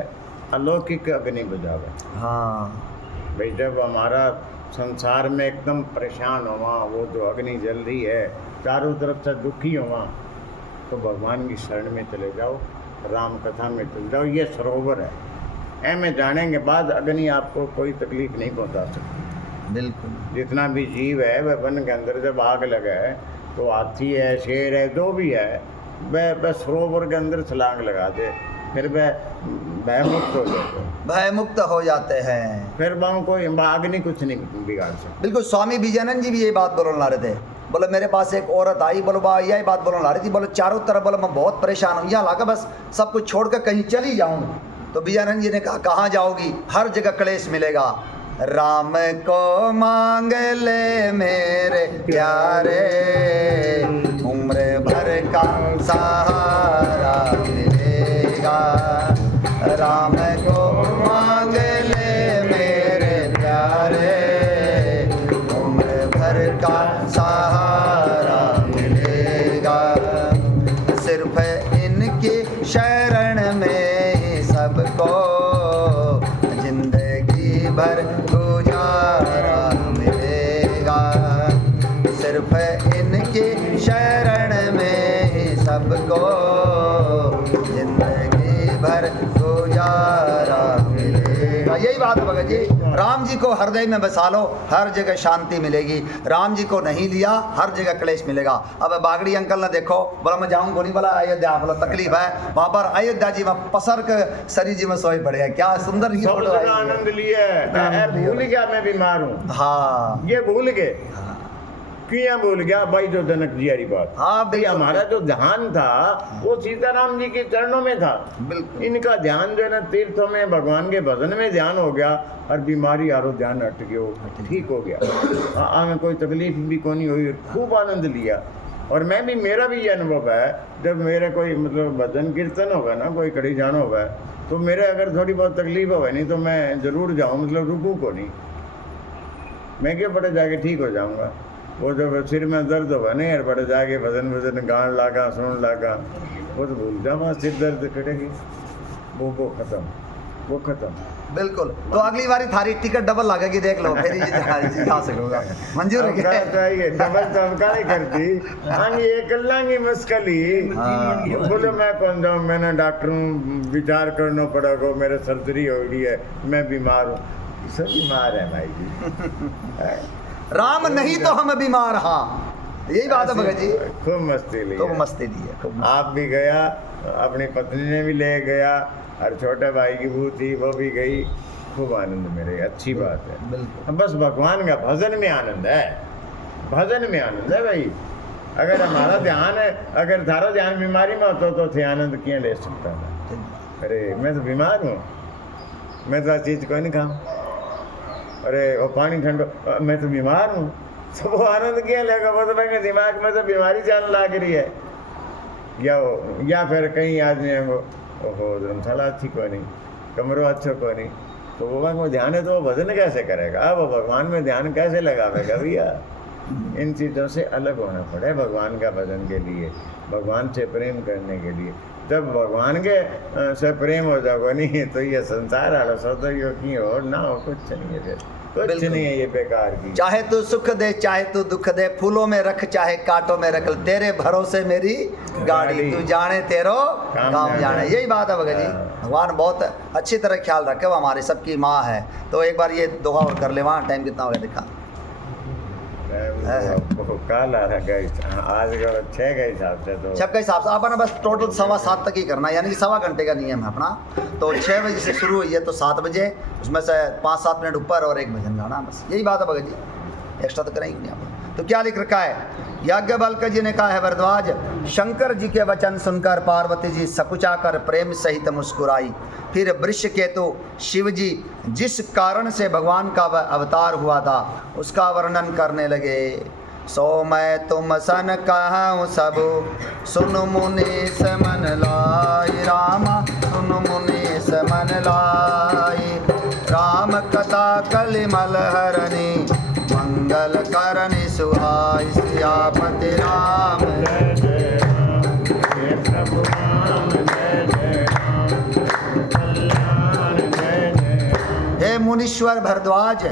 अलौकिक अग्नि बुझावे। हाँ भाई जब हमारा संसार में एकदम परेशान हुआ, वो जो अग्नि जल रही है, चारों तरफ से दुखी हुआ, तो भगवान की शरण में चले जाओ, राम कथा में चले जाओ। ये सरोवर है, में जाने के बाद अग्नि आपको कोई तकलीफ नहीं पहुंचा सकती। बिल्कुल। जितना भी जीव है वह वन के अंदर जब आग लगा है, तो हाथी है, शेर है, जो भी है, वह सरोवर के अंदर छलांग लगा दे, फिर वह भयमुक्त हो जाते हैं, भयमुक्त हो जाते हैं। फिर वहाँ कोई अग्नि कुछ नहीं बिगाड़ सकती। बिल्कुल। स्वामी विजयानंद जी भी ये बात बोलने रहे थे, बोले मेरे पास एक औरत आई, बोलो बा यही बात बोलने ला रही थी, बोले चारों तरफ बोले मैं बहुत परेशान हूँ, यहाँ लाकर बस सब कुछ छोड़ कर कहीं चली जाऊँ। तो विजयानंद जी ने कहा कहाँ जाओगी, हर जगह क्लेश मिलेगा। राम को मांग ले मेरे प्यारे, उम्र भर का सहारा मिलेगा। राम को मांग ले मेरे प्यारे, उम्र भर का सहारा मिलेगा। सिर्फ इनकी शरण में ही सबको जिंदगी भर गुजारा मिलेगा। सिर्फ इनकी शरण में ही सबको जिंदगी भर गुजारा मिलेगा। यही बात है भगत जी, राम जी को हृदय में बसा लो, हर जगह शांति मिलेगी। राम जी को नहीं लिया, हर जगह क्लेश मिलेगा। अब बागड़ी अंकल ने देखो, बोला मैं जाऊँ को नहीं, बोला अयोध्या, बोला तकलीफ है वहाँ पर। अयोध्या जी में पसर के सरी जी में सोए पड़े हैं, क्या सुंदर की फोटो है। आनंद लिए, भूल गया मैं बीमार हूँ। हाँ ये भूल गए, क्यों भूल गया भाई, जो जनक जी वाली बात। हाँ भाई हमारा जो ध्यान था वो सीताराम जी के चरणों में था। बिल्कुल। इनका ध्यान जो है ना तीर्थों में, भगवान के भजन में ध्यान हो गया, और बीमारी आरो ध्यान हट गया, ठीक हो गया। आगे कोई तकलीफ भी को नहीं हुई, खूब आनंद लिया। और मैं भी, मेरा भी ये अनुभव है, जब मेरे कोई मतलब भजन कीर्तन होगा ना, कोई कड़ी जान होगा, तो मेरे अगर थोड़ी बहुत तकलीफ होगा नहीं तो मैं जरूर जाऊँ, मतलब रुकू को नहीं, मैं क्या बड़े जाके ठीक हो जाऊँगा। वो जब सिर में दर्द होगा नहीं यार, बड़े जाके भजन भजन गान लागा, सुन लागा, वो तो भूल जाऊँगा, सिर दर्द कटेगी, वो खत्म, वो खत्म। बिल्कुल। तो अगली बारी थारी टिकट डबल लगेगी, देख लो, फिर ही जा सकोगा। मंजूर है क्या? चाहिए डबल तो हम का नहीं करती, आगे एक लांगी मुश्किल ही। बोलो मैं कौन जाऊँ, मैंने डॉक्टर विचार करना पड़ेगा, मेरे सर्जरी हो गई है, मैं बीमार हूँ। सब बीमार है भाई जी। राम नहीं तो हम बीमार। हाँ यही बात है भगत जी। खूब मस्ती ली, खूब मस्ती दी है। आप भी गया, अपनी पत्नी ने भी ले गया, और छोटे भाई की बहू थी वो भी गई, खूब आनंद मिले, अच्छी बात है। बिल्कुल। बस भगवान का भजन में आनंद है, भजन में आनंद है भाई। अगर हमारा ध्यान है, अगर थारा ध्यान बीमारी में होता तो थे आनंद क्यों ले सकता था। अरे मैं तो बीमार हूँ, मैं तो चीज़ कोई नहीं खाऊँ, अरे वो पानी ठंडो, मैं तो बीमार हूँ, तो वो आनंद क्या लेगा। वो तो मेरे दिमाग में तो बीमारी जान लग रही है। या फिर कहीं आदमी है वो, ओहो धर्मशाला अच्छी को नहीं, कमरों अच्छा को नहीं, तो वो में ध्यान है तो वो भजन कैसे करेगा, वो भगवान में ध्यान कैसे लगावेगा भैया। इन चीज़ों से अलग होना पड़े भगवान का भजन के लिए, भगवान से प्रेम करने के लिए। जब भगवान के से प्रेम हो जाओगे नहीं तो ये संसार आलो सौदा की और ना हो, कुछ नहीं है, फिर कुछ नहीं है, ये बेकार की। चाहे तू सुख दे चाहे तू दुख दे, फूलों में रख चाहे कांटों में रख, तेरे भरोसे मेरी गाड़ी, तू जाने तेरो काम जाने। यही बात है भगत जी। भगवान बहुत अच्छी तरह ख्याल रखे, वो हमारी सबकी माँ है। तो एक बार ये दोहा और कर ले, वहाँ टाइम कितना हो गया दिखा। काल आ रहा आज 6 के हिसाब से, तो 6 के हिसाब से अपना बस टोटल 7:15 तक ही करना, यानी कि 1.25 घंटे का नियम है अपना। तो 6 बजे से शुरू हुई है तो 7 बजे, उसमें से 5-7 मिनट ऊपर और 1 भजन गाना, बस यही बात है भगत जी, एक्स्ट्रा तो करेंगे नहीं आप। तो क्या लिख रखा है, याज्ञवल्क्य जी ने कहा है भरद्वाज, शंकर जी के वचन सुनकर पार्वती जी सकुचा कर प्रेम सहित मुस्कुराई। फिर वृषकेतु शिव जी जिस कारण से भगवान का अवतार हुआ था उसका वर्णन करने लगे। सो मैं तुम सन कहूँ सब सुन मुनीस मन लाई, रामा सुन मुनीस मन लाई। राम कथा कलिमल हरणी, मंगल करणी सुहाई। सियापति राम जय जय राम, जय प्रभु राम जय जय राम, कल्याण जय जय राम। हे मुनीश्वर भरद्वाज,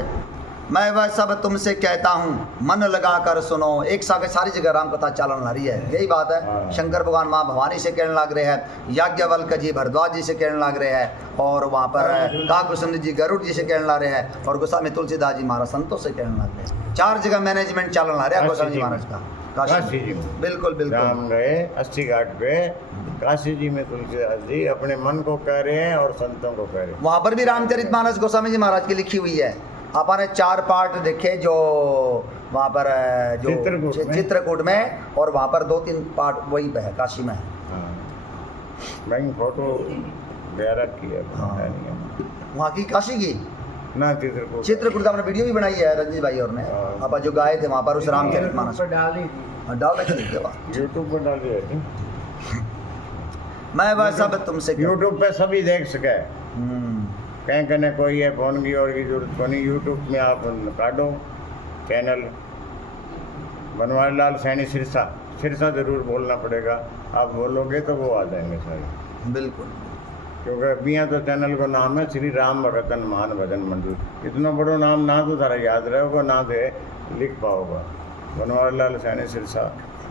मैं वह सब तुमसे कहता हूँ, मन लगा कर सुनो। एक सारी जगह राम कथा चालन आ रही है, यही बात है। शंकर भगवान माँ भवानी से कहने लग रहे हैं, याज्ञवल्क्य जी भरद्वाज जी से कहने लग रहे हैं, और वहाँ पर काकभूषण जी गरुड़ जी से कहने लग रहे हैं, और गोस्वामी तुलसीदास जी महाराज संतों से कहने लग रहे हैं। 4 जगह मैनेजमेंट चालन आ रहा है गोस्वामी जी महाराज का। काशी जी बिल्कुल बिल्कुल राम गए 80 घाट पे, काशी जी में तुलसीदास जी अपने मन को कह रहे हैं और संतों को कह रहे हैं। वहाँ पर भी रामचरितमानस गोस्वामी जी महाराज की लिखी हुई है। आपने 4 पार्ट देखे, जो वहाँ पर जो चित्रकूट में, और वहाँ पर 2-3 पार्ट वहीं पे है, काशी में है। हाँ, भाई फोटो बैरक की है। हाँ। है नहीं है। वहाँ की काशी की ना चित्रकूट चित्रकूट का हमने वीडियो भी बनाई है रंजीत भाई और ने। हाँ। आप जो गाए थे वहाँ पर उस रामचरितमानस डाली डाल रखी थी वहाँ। यूट्यूब पर डाली है। मैं बस अब तुमसे यूट्यूब पे सभी देख सके। हम्म, कहीं कहीं कोई है फोन की और की जरूरत को नहीं। यूट्यूब में आप काटो चैनल बनवारी लाल सैनी सिरसा, सिरसा जरूर बोलना पड़ेगा। आप बोलोगे तो वो आ जाएंगे सारे। बिल्कुल। क्योंकि अभी यहाँ तो चैनल को नाम है श्री राम भगत हनुमान भजन मंदिर। इतना बड़ा नाम ना तो सारा याद रहेगा ना दे लिख पाओगा। बनवारी लाल सैनी सिरसा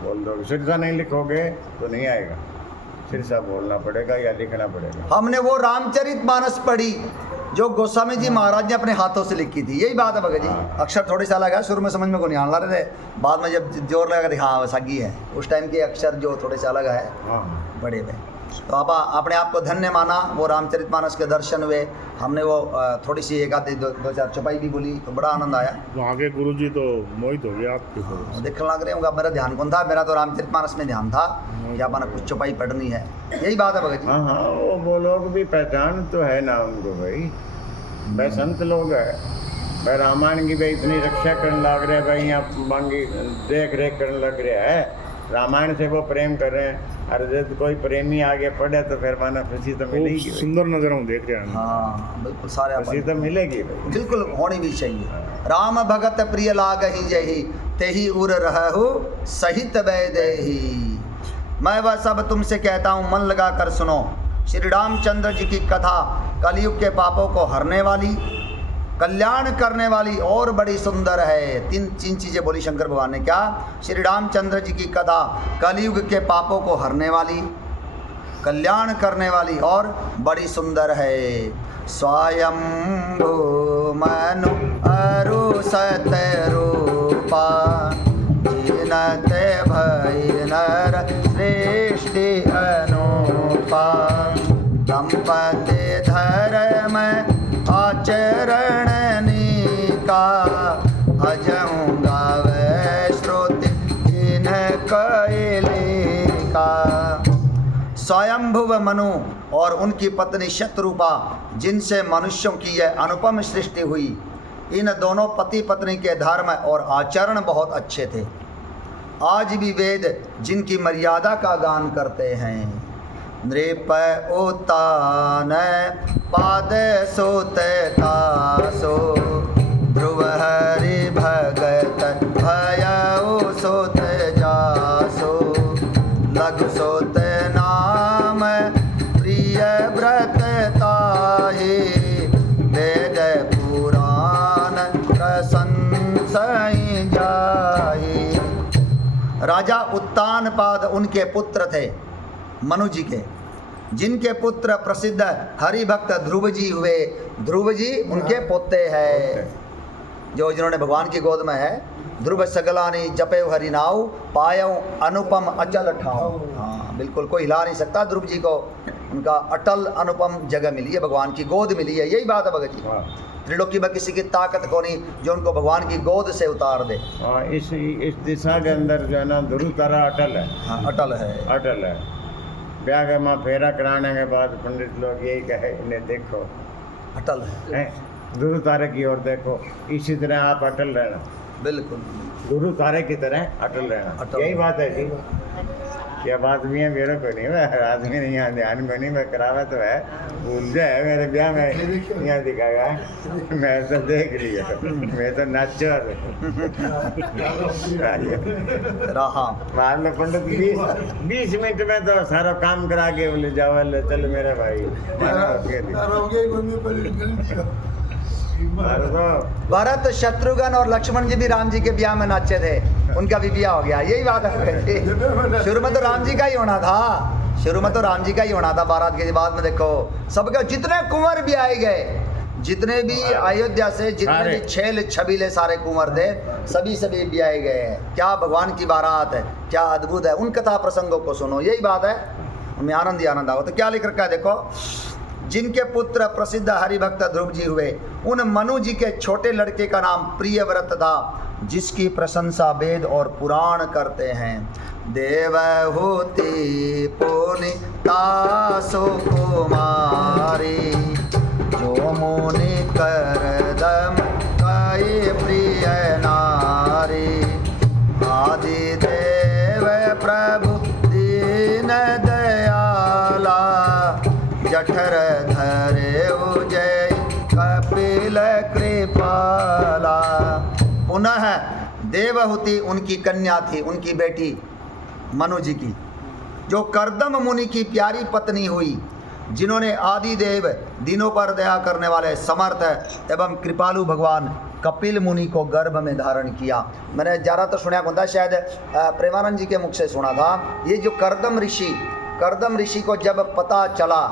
बोल दोगे, सिरसा नहीं लिखोगे तो नहीं आएगा। सिरसा बोलना पड़ेगा या लिखना पड़ेगा। हमने वो रामचरितमानस पढ़ी जो गोस्वामी जी महाराज ने अपने हाथों से लिखी थी, यही बात है भगत जी। हाँ। अक्षर थोड़ी सा अलग है, शुरू में समझ में को नहीं आने रहे थे, बाद में जब जोर लगा देखा हाँ सागी है। उस टाइम के अक्षर जो थोड़े से अलग है हाँ बड़े में। तो आप अपने आप को धन्य माना, वो रामचरितमानस के दर्शन हुए। हमने वो थोड़ी सी एक आधी दो चार चौपाई भी बोली तो बड़ा आनंद आया। वहाँ के गुरुजी तो मोहित हो गया आपके ऊपर। देखने लग रहे होंगे। मेरा ध्यान कौन था? मेरा तो रामचरितमानस में ध्यान था कि अपना कुछ चौपाई पढ़नी है, यही बात है भगत जी। हाँ हाँ, वो लोग भी पहचान तो है ना उनको भाई। भाई संत लोग है भाई। रामायण की भाई इतनी रक्षा करने लग रहे हैं भाई, यहाँ मांगी देख रेख करने लग रहा है। रामायण से वो प्रेम कर रहे हैं। अरे जब कोई प्रेमी आगे पढ़े तो फिर माना खुशी तो मिलेगी भाई। सुंदर नजरों देख रहे हैं। हाँ बिल्कुल, सारे खुशी तो मिलेगी भाई। बिल्कुल होनी भी चाहिए। राम भगत प्रिय लाग ही जही, तेही उर रहु सहित वैदेही। मैं वह सब तुमसे कहता हूँ, मन लगा कर सुनो। श्री रामचंद्र जी की कथा कलयुग के पापों को हरने वाली, कल्याण करने वाली और बड़ी सुंदर है। तीन चीज़ें बोली शंकर भगवान ने। क्या? श्री रामचंद्र जी की कथा कलयुग के पापों को हरने वाली, कल्याण करने वाली और बड़ी सुंदर है। स्वयंभू मनु अरु सत रूपा, जिनते भई नर सृष्टि अनुपा। दंपति धर्म आचरण का, अजहूँ गावे श्रुति इन्ह कैले का। स्वयंभुव मनु और उनकी पत्नी शतरूपा, जिनसे मनुष्यों की यह अनुपम सृष्टि हुई, इन दोनों पति पत्नी के धर्म और आचरण बहुत अच्छे थे। आज भी वेद जिनकी मर्यादा का गान करते हैं। नृप उतान पाद सुत तासो, ध्रुव हरि भगत भयउ सुत जासो। लघु सुत नाम प्रिय व्रत ताहि, वेद पुराण प्रशंसई जाहि। राजा उत्तानपाद उनके पुत्र थे, मनु जी के, जिनके पुत्र प्रसिद्ध हरिभक्त ध्रुव जी हुए। ध्रुव जी उनके पोते हैं, जो जिन्होंने भगवान की गोद में है। ध्रुव सगलानी जपे हरि नाउ, पायो अनुपम अचल ठाव। हाँ बिल्कुल, कोई हिला नहीं सकता ध्रुव जी को। उनका अटल अनुपम जगह मिली है, भगवान की गोद मिली है, यही बात है भगत जी। त्रिलोकी में किसी की ताकत को नहीं जो उनको भगवान की गोद से उतार दे। हाँ, इस दिशा के अंदर जो है ना ध्रुव तारा अटल है। हाँ अटल है, अटल है। ब्याह का माँ फेरा कराने के बाद पंडित लोग यही कहे, इन्हें देखो अटल है। ध्रुव तारे की ओर देखो, इसी तरह आप अटल रहना। बिल्कुल ध्रुव तारे की तरह अटल रहना, अटल। यही बात है जी। क्या बात भी है मेरे को नहीं है, आदमी नहीं यहाँ ध्यान को नहीं, मैं करावा तो है भूल जाए मेरे ब्याह में यहाँ दिखाएगा। मैं तो देख लिया, मैं तो नाचो रहा। बाद में पंडित 20 मिनट में तो सारा काम करा के बोले जाओ चल मेरे भाई। भरत शत्रुघ्न और लक्ष्मण जी भी राम जी के ब्याह में नाचे थे, उनका भी ब्याह हो गया, यही बात है। शुरू में तो राम जी का ही होना था, शुरू में तो राम जी का ही होना था बारात के बाद में देखो सबके जितने कुंवर भी आए गए, जितने भी अयोध्या से जितने भी छेल छबीले सारे कुंवर थे, सभी भी आए गए हैं। क्या भगवान की बारात है, क्या अद्भुत है। उन कथा प्रसंगों को सुनो, यही बात है, हमें आनंद ही आनंद आओ। तो क्या लिख रखा है देखो, जिनके पुत्र प्रसिद्ध हरिभक्त ध्रुव जी हुए, उन मनु जी के छोटे लड़के का नाम प्रियव्रत था, जिसकी प्रशंसा वेद और पुराण करते हैं। देवहूति पुनीता सुकुमारी, जो मुनि करदम कई प्रिय नारी। आदि देव प्रभु दीन दयाला, जठर धरे जय कपिल कृपाला। पुनः देवहूति उनकी कन्या थी, उनकी बेटी मनु जी की, जो कर्दम मुनि की प्यारी पत्नी हुई, जिन्होंने आदि देव दिनों पर दया करने वाले समर्थ एवं कृपालु भगवान कपिल मुनि को गर्भ में धारण किया। मैंने ज़्यादा तो सुना होता, शायद प्रेमानंद जी के मुख से सुना था। ये जो कर्दम ऋषि को जब पता चला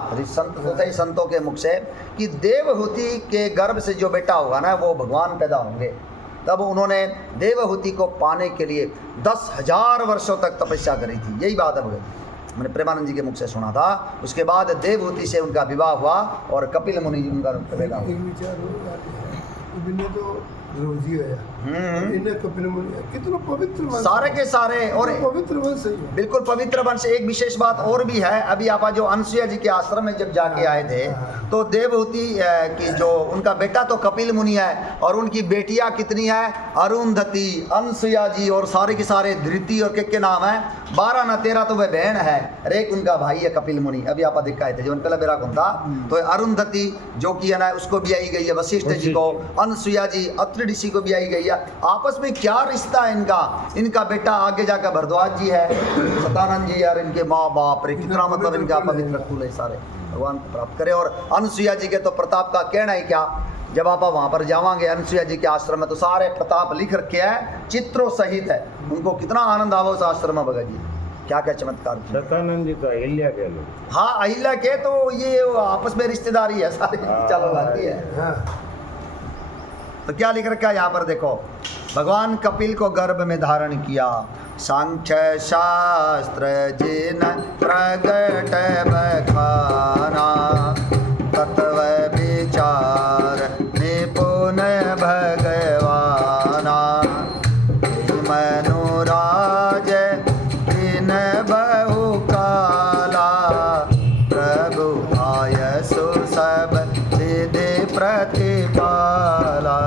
संतों के मुख से कि देवहूति के गर्भ से जो बेटा होगा ना वो भगवान पैदा होंगे, तब उन्होंने देवहूति को पाने के लिए 10,000 वर्षों तक तपस्या करी थी। यही बात है भगत, मैंने प्रेमानंद जी के मुख से सुना था। उसके बाद देवहूति से उनका विवाह हुआ और कपिल मुनि जी उनका बेटा हुआ। कितना पवित्र वंश, सारे के सारे और पवित्र वंश है। बिल्कुल पवित्र वंश। एक विशेष बात और भी है, अभी आप जो अनसुईया जी के आश्रम में जब जाके आए थे तो देवहूति की जो उनका बेटा तो कपिल मुनि है और उनकी बेटियां कितनी है, अरुंधति, अनसुईया जी और सारे के सारे धृति और के नाम है 12 न 13 तो वह बहन है, एक उनका भाई है कपिल मुनि। अभी आप दिखाए थे जो पहले मेरा कौन था, तो अरुंधति जो कि है ना उसको भी आई गई है वशिष्ठ जी को, अनसुईया जी अत्रि ऋषि को भी आई गई है। आपस में क्या रिश्ता है इनका बेटा आगे जाकर भरद्वाज जी है, सतानंद जी यार, इनके माँ बाप रे कितना मतलब इनका पवित्र कुल है, सारे भगवान को प्राप्त करे। और अनसुईया जी के तो प्रताप का कहना ही क्या, जब आप वहाँ पर जावांगे अनसुईया जी के आश्रम में तो सारे प्रताप लिख रखे हैं, चित्रों सहित है। उनको कितना आनंद आवा उस आश्रम में भगत जी, क्या क्या चमत्कार। सतानंद जी तो अहिल्या के लोग, हाँ अहिल्या के, तो ये आपस में रिश्तेदारी है, सारी चलो जाती है। तो क्या लिख रखा है यहाँ पर देखो, भगवान कपिल को गर्भ में धारण किया, सांख्य शास्त्र जिन प्रगट बखाना, तत्व विचार निपुण भगवाना, मनुराज दिन बहु काला, प्रभु आयसु सब विधि प्रतिपाला।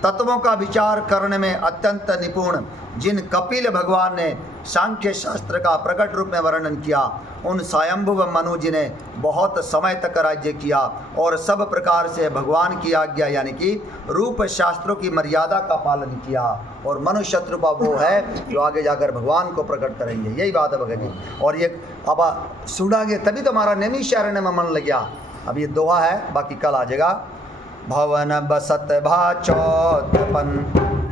तत्वों का विचार करने में अत्यंत निपुण जिन कपिल भगवान ने सांख्य शास्त्र का प्रकट रूप में वर्णन किया, उन स्वयंभुव मनु जी ने बहुत समय तक राज्य किया और सब प्रकार से भगवान की आज्ञा यानी कि रूप शास्त्रों की मर्यादा का पालन किया। और मनु शत्रुपा वो है जो आगे जाकर भगवान को प्रकट करेंगे, यही बात है भगत जी। और ये अब सुनांगे तभी तो हमारा नैमिषारण्य में मन लग गया। अब ये दोहा है, बाकी कल आ जाएगा। भवन बसत भा चौथपन,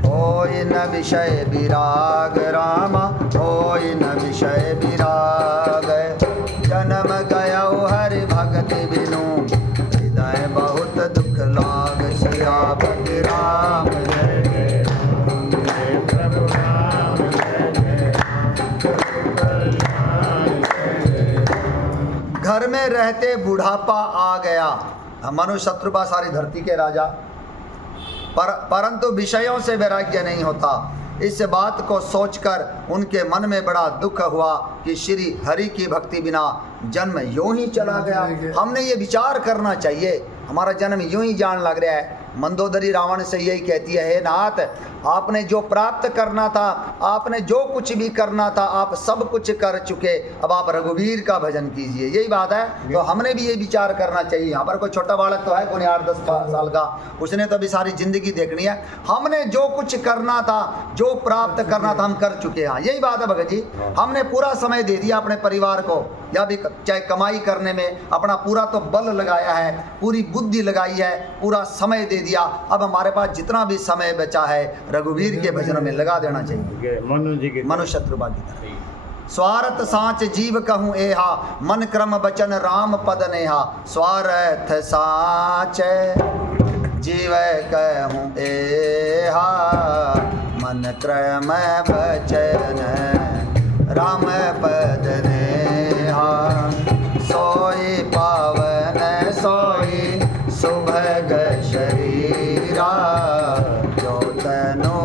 होय न विषय विराग रामा, होय न विषय विराग, जन्म गयो हरि भगति बिनु, हृदय बहुत दुख लाग, सियापति राम जय जय, प्रभु राम जय जय, घर में रहते बुढ़ापा आ गया। मनु शत्रुपा सारी धरती के राजा, परंतु विषयों से वैराग्य नहीं होता। इस बात को सोचकर उनके मन में बड़ा दुख हुआ कि श्री हरि की भक्ति बिना जन्म यूं ही चला गया। हमने ये विचार करना चाहिए, हमारा जन्म यूं ही जान लग रहा है। मंदोदरी रावण से यही कहती है, हे नाथ आपने जो प्राप्त करना था, आपने जो कुछ भी करना था, आप सब कुछ कर चुके, अब आप रघुवीर का भजन कीजिए। यही बात है। तो हमने भी ये विचार करना चाहिए। यहाँ पर कोई छोटा बालक तो है, कोई 8-10 साल का, उसने तो अभी सारी जिंदगी देखनी है। हमने जो कुछ करना था, जो प्राप्त करना था, हम कर चुके हैं। यही बात है भगत जी। हमने पूरा समय दे दिया अपने परिवार को, या भी चाहे कमाई करने में अपना पूरा तो बल लगाया है, पूरी बुद्धि लगाई है, पूरा समय दे दिया। अब हमारे पास जितना भी समय बचा है रघुवीर के भजनों में लगा देना चाहिए। मनु शत्रुपा की तरह स्वार्थ साँच जीव कहूँ एहा, मन क्रम बचन राम पद नेहा। स्वार्थ साँच जीव कहूँ एहा, मन क्रम बचन राम पद नेहा। सोई पावन सोई सुभग शरीरा, जो तनु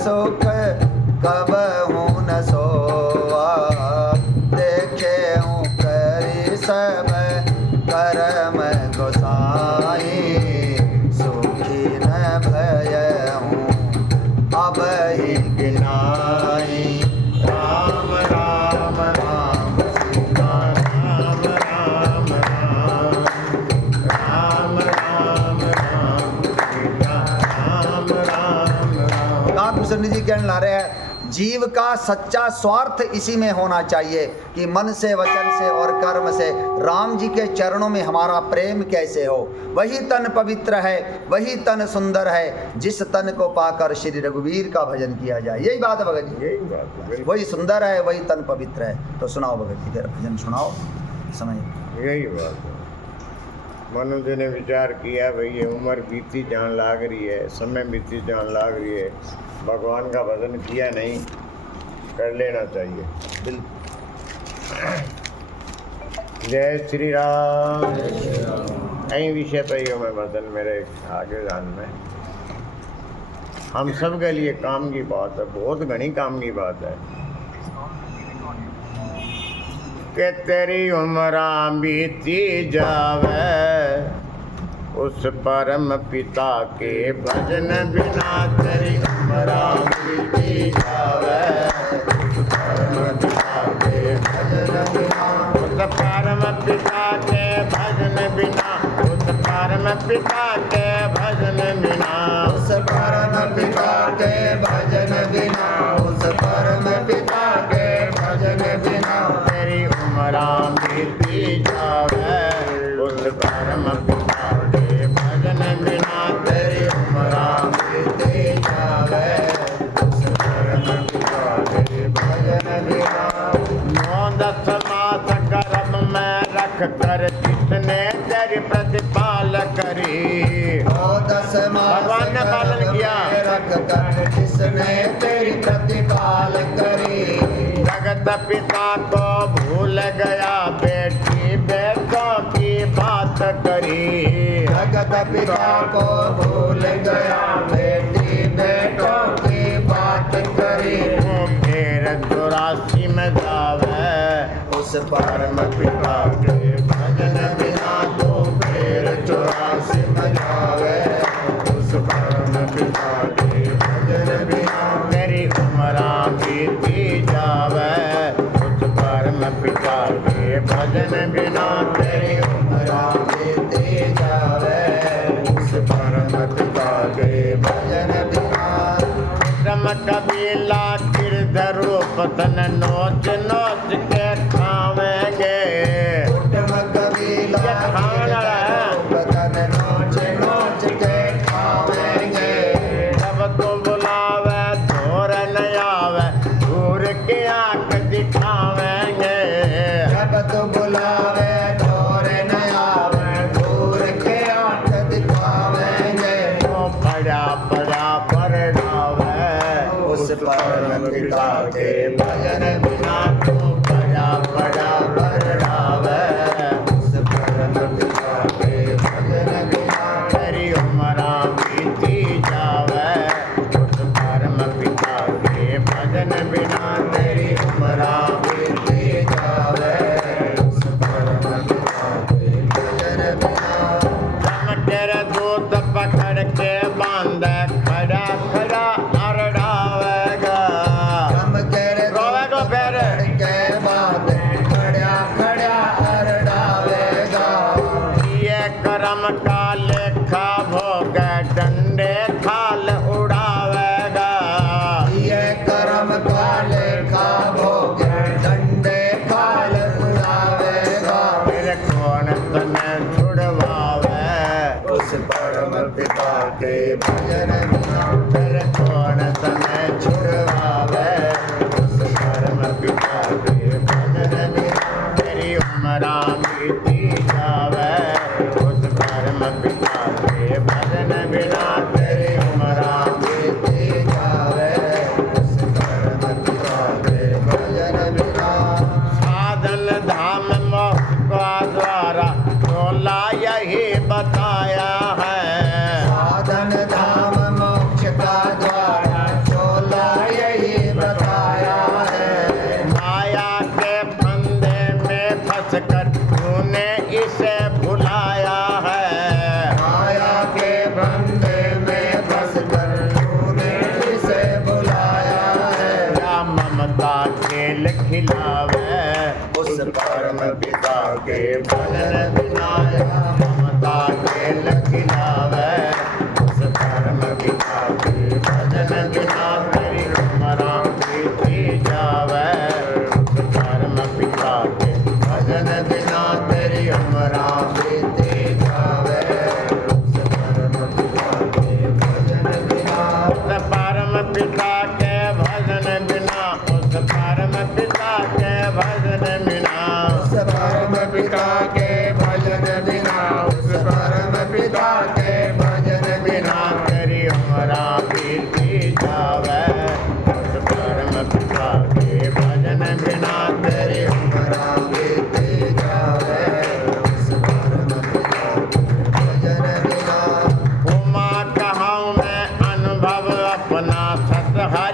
सुख कबहू न सोआ, देखे हूँ करी सब करम गोसाई, सुखी न भयहूँ अब ही गिनाई। राम राम राम सीता राम राम राम राम राम राम सीता राम राम राम। रामकृष्ण जी कहने ला रहे हैं, जीव का सच्चा स्वार्थ इसी में होना चाहिए कि मन से, वचन से और कर्म से राम जी के चरणों में हमारा प्रेम कैसे हो। वही तन पवित्र है, वही तन सुंदर है, जिस तन को पाकर श्री रघुवीर का भजन किया जाए। यही बात है भगत जी, यही बात है, बिल्कुल वही सुंदर है, वही तन पवित्र है। तो सुनाओ भगत जी, फिर भजन सुनाओ, समझ। यही बात है। मनुष्य ने विचार किया भाई ये उम्र बीती जान लाग रही है, समय बीती जान लाग रही है, भगवान का भजन किया नहीं, कर लेना चाहिए। जय श्री राम। कई विषय पे ही मैं भजन मेरे आगे जान में, हम सब के लिए काम की बात है, बहुत घनी काम की बात है कि तेरी उम्र बीती जावे, उस परम पिता के भजन बिना तेरी उम्र बीती जावे, उस परम पिता के भजन बिना, उस परम पिता के भजन बिना, उस परम पिता के भजन बिना, उस परम पिता के भजन बिना, उस परम पिता के भजन बिना तेरी उम्र बीती जावे, उस परम पिता के भजन बिना तेरी उम्र बीती जावे, उस परम पिता के भजन बिना। 9-10 मास गर्भ में रख कर किसने तेरी प्रतिपाल करी, 9-10 मास भगवान ने पालन किया, रख कर जिसने तेरी प्रतिपाल करी। जगत पिता को भूल गया, बेटी बेटों की बात करी, जगत पिता को भूल गया, बेटी बेटों की बात करी। वो फिर 84 में जावे, उस परम पिता के भजन बिना तो फिर 84 में जावे, उस परम पिता के भजन बिना तेरी उम्र बीती जावे, उस परम पिता के भजन बिना तेरी उम्र बीती जावे, उस परम पिता के भजन बिना। रम कबीला गिरधरूप तन नोच नोच के खावेंगे, कुटुंब कबीला बदन नोच नोच के खावेंगे। जब तू बुलावे दूर न आवे, दूर की आंख दिखावेंगे, जब तू बुलावे दूर न आवे, दूर के आंख दिखावेंगे। तो बड़ा बड़ा परनावे, उस परम पिता के भजन बिना तो बड़ा बड़ा परनावे, उस परम पिता के भजन बिना तेरी उम्र बीती जावे, उस परम पिता के भजन बिना तेरी उम्र बीती जावे, उस परम पिता के भजन बिना। तेरे दूध पकड़ के बांध खड़ा खड़ा अरडावेगा, हम तेरे रोवेगा फिर के बाद खड़ा खड़ा अरडावेगा। ये करम का लेखा भोग डंडे खाल उड़ावेगा, ये कर्म का लेखा भोग डंडे खाल उड़ावेगा। फिर कौन तने छुड़वावे, उस परम पिता के भजन बिना फिर कौन तने छुड़वावे, उस परम पिता के भजन बिना तेरी उम्र बीती जावे, उस परम पिता के भजन बिना तेरी उम्र बीती जावे, उस परम पिता के भजन बिना। साधन धाम मोक्ष का द्वारा तोला यही बताया है, साधन धाम मोक्ष का द्वार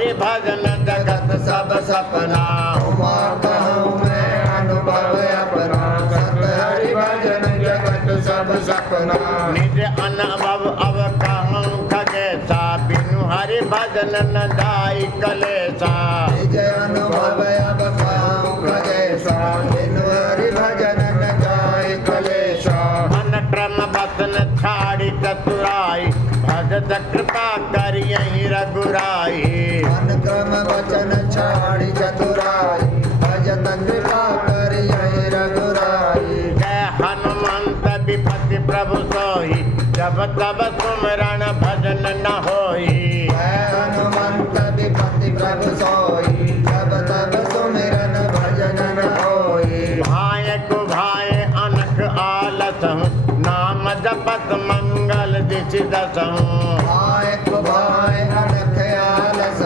हरि भजन जगत सब सपना उमा कहूँ मैं अनुभव अपना सत हरि भजन जगत सब सपना निज अनुभव अब कहूँ खगेसा बिनु हरि भजन न जाई कलेसा निज अनुभव अब कहूँ खगेसा बिनु हरि भजन न जाय कलेशा मन क्रम बसन छाड़ी चतुराई भजत कृपा कर यही रघुराई मन क्रम वचन छाड़ी चतुराई भजत कृपा कर यही रघुराई जय हनुमंत विपति प्रभु सोई जब तब सुमरण भजन न होई जय हनुमंत विपति प्रभु सोई जब तब सुमिरन भजन न होई भाय को भाय अनख आलस हूँ नाम जपत मंगल दिशि दसहूँ भाय को भाय अनख आलस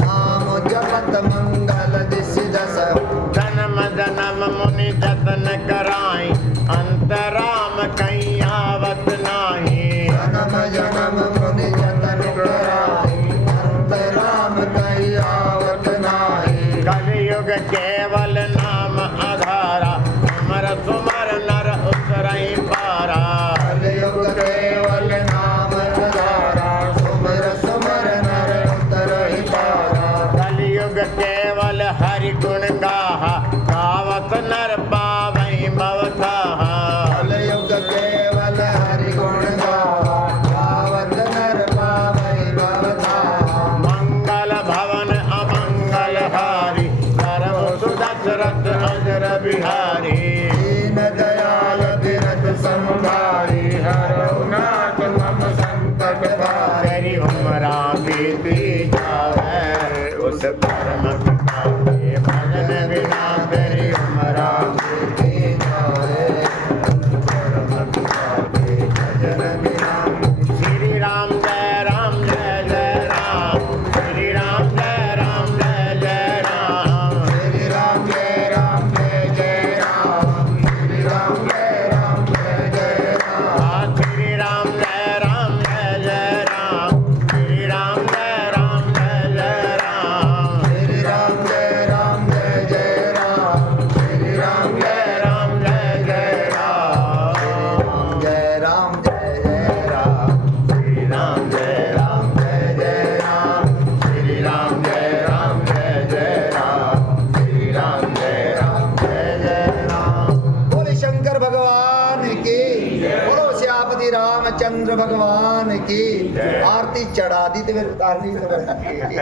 नाम जपत मंगल दिशि दसहु जन्म जन्म मुनि जतन कराई अंतराम कहीं आवत नाही जन्म जन्म मुनि जतन कराई अंतराम कहीं आवत नाही कलयुग केवल नाम आधारा सुमर सुमर नर उतरई पारा कलयुग केवल नाम आधारा सुमिर सुमिर नर उतरहि पारा कलयुग केवल हरि गुण गाहा गावत नर पावई भवताहा कलयुग केवल हरि गुण गावा गावत नर पावै भवता मंगल भवन अमंगल हारी सर्व सुदशरथ अजर बिहारी दीन दयाल बिरत समुधारी हरौ नाथ मम संकट भारी तेरी उमरा बीती जावे उस परम पिता के भजन बिना तेरी उमरा बीती जाए परम पिता के भजन बिना श्री राम जय राम जय जय राम श्री राम जय राम जय जय राम श्री राम जय राम जय जय राम श्री राम जय राम जय जय राम श्री राम जय राम जय जय राम श्री राम जय राम जय जय राम श्री राम जय राम जय जय राम श्री राम जय राम जय जय राम जय राम जय जय राम श्री राम जय राम जय जय राम श्री राम जय राम जय जय राम श्री राम जय राम जय जय राम बोले शंकर भगवान की बोलो श्यापति रामचंद्र भगवान की आरती चढ़ा दी तो फिर उतारनी तो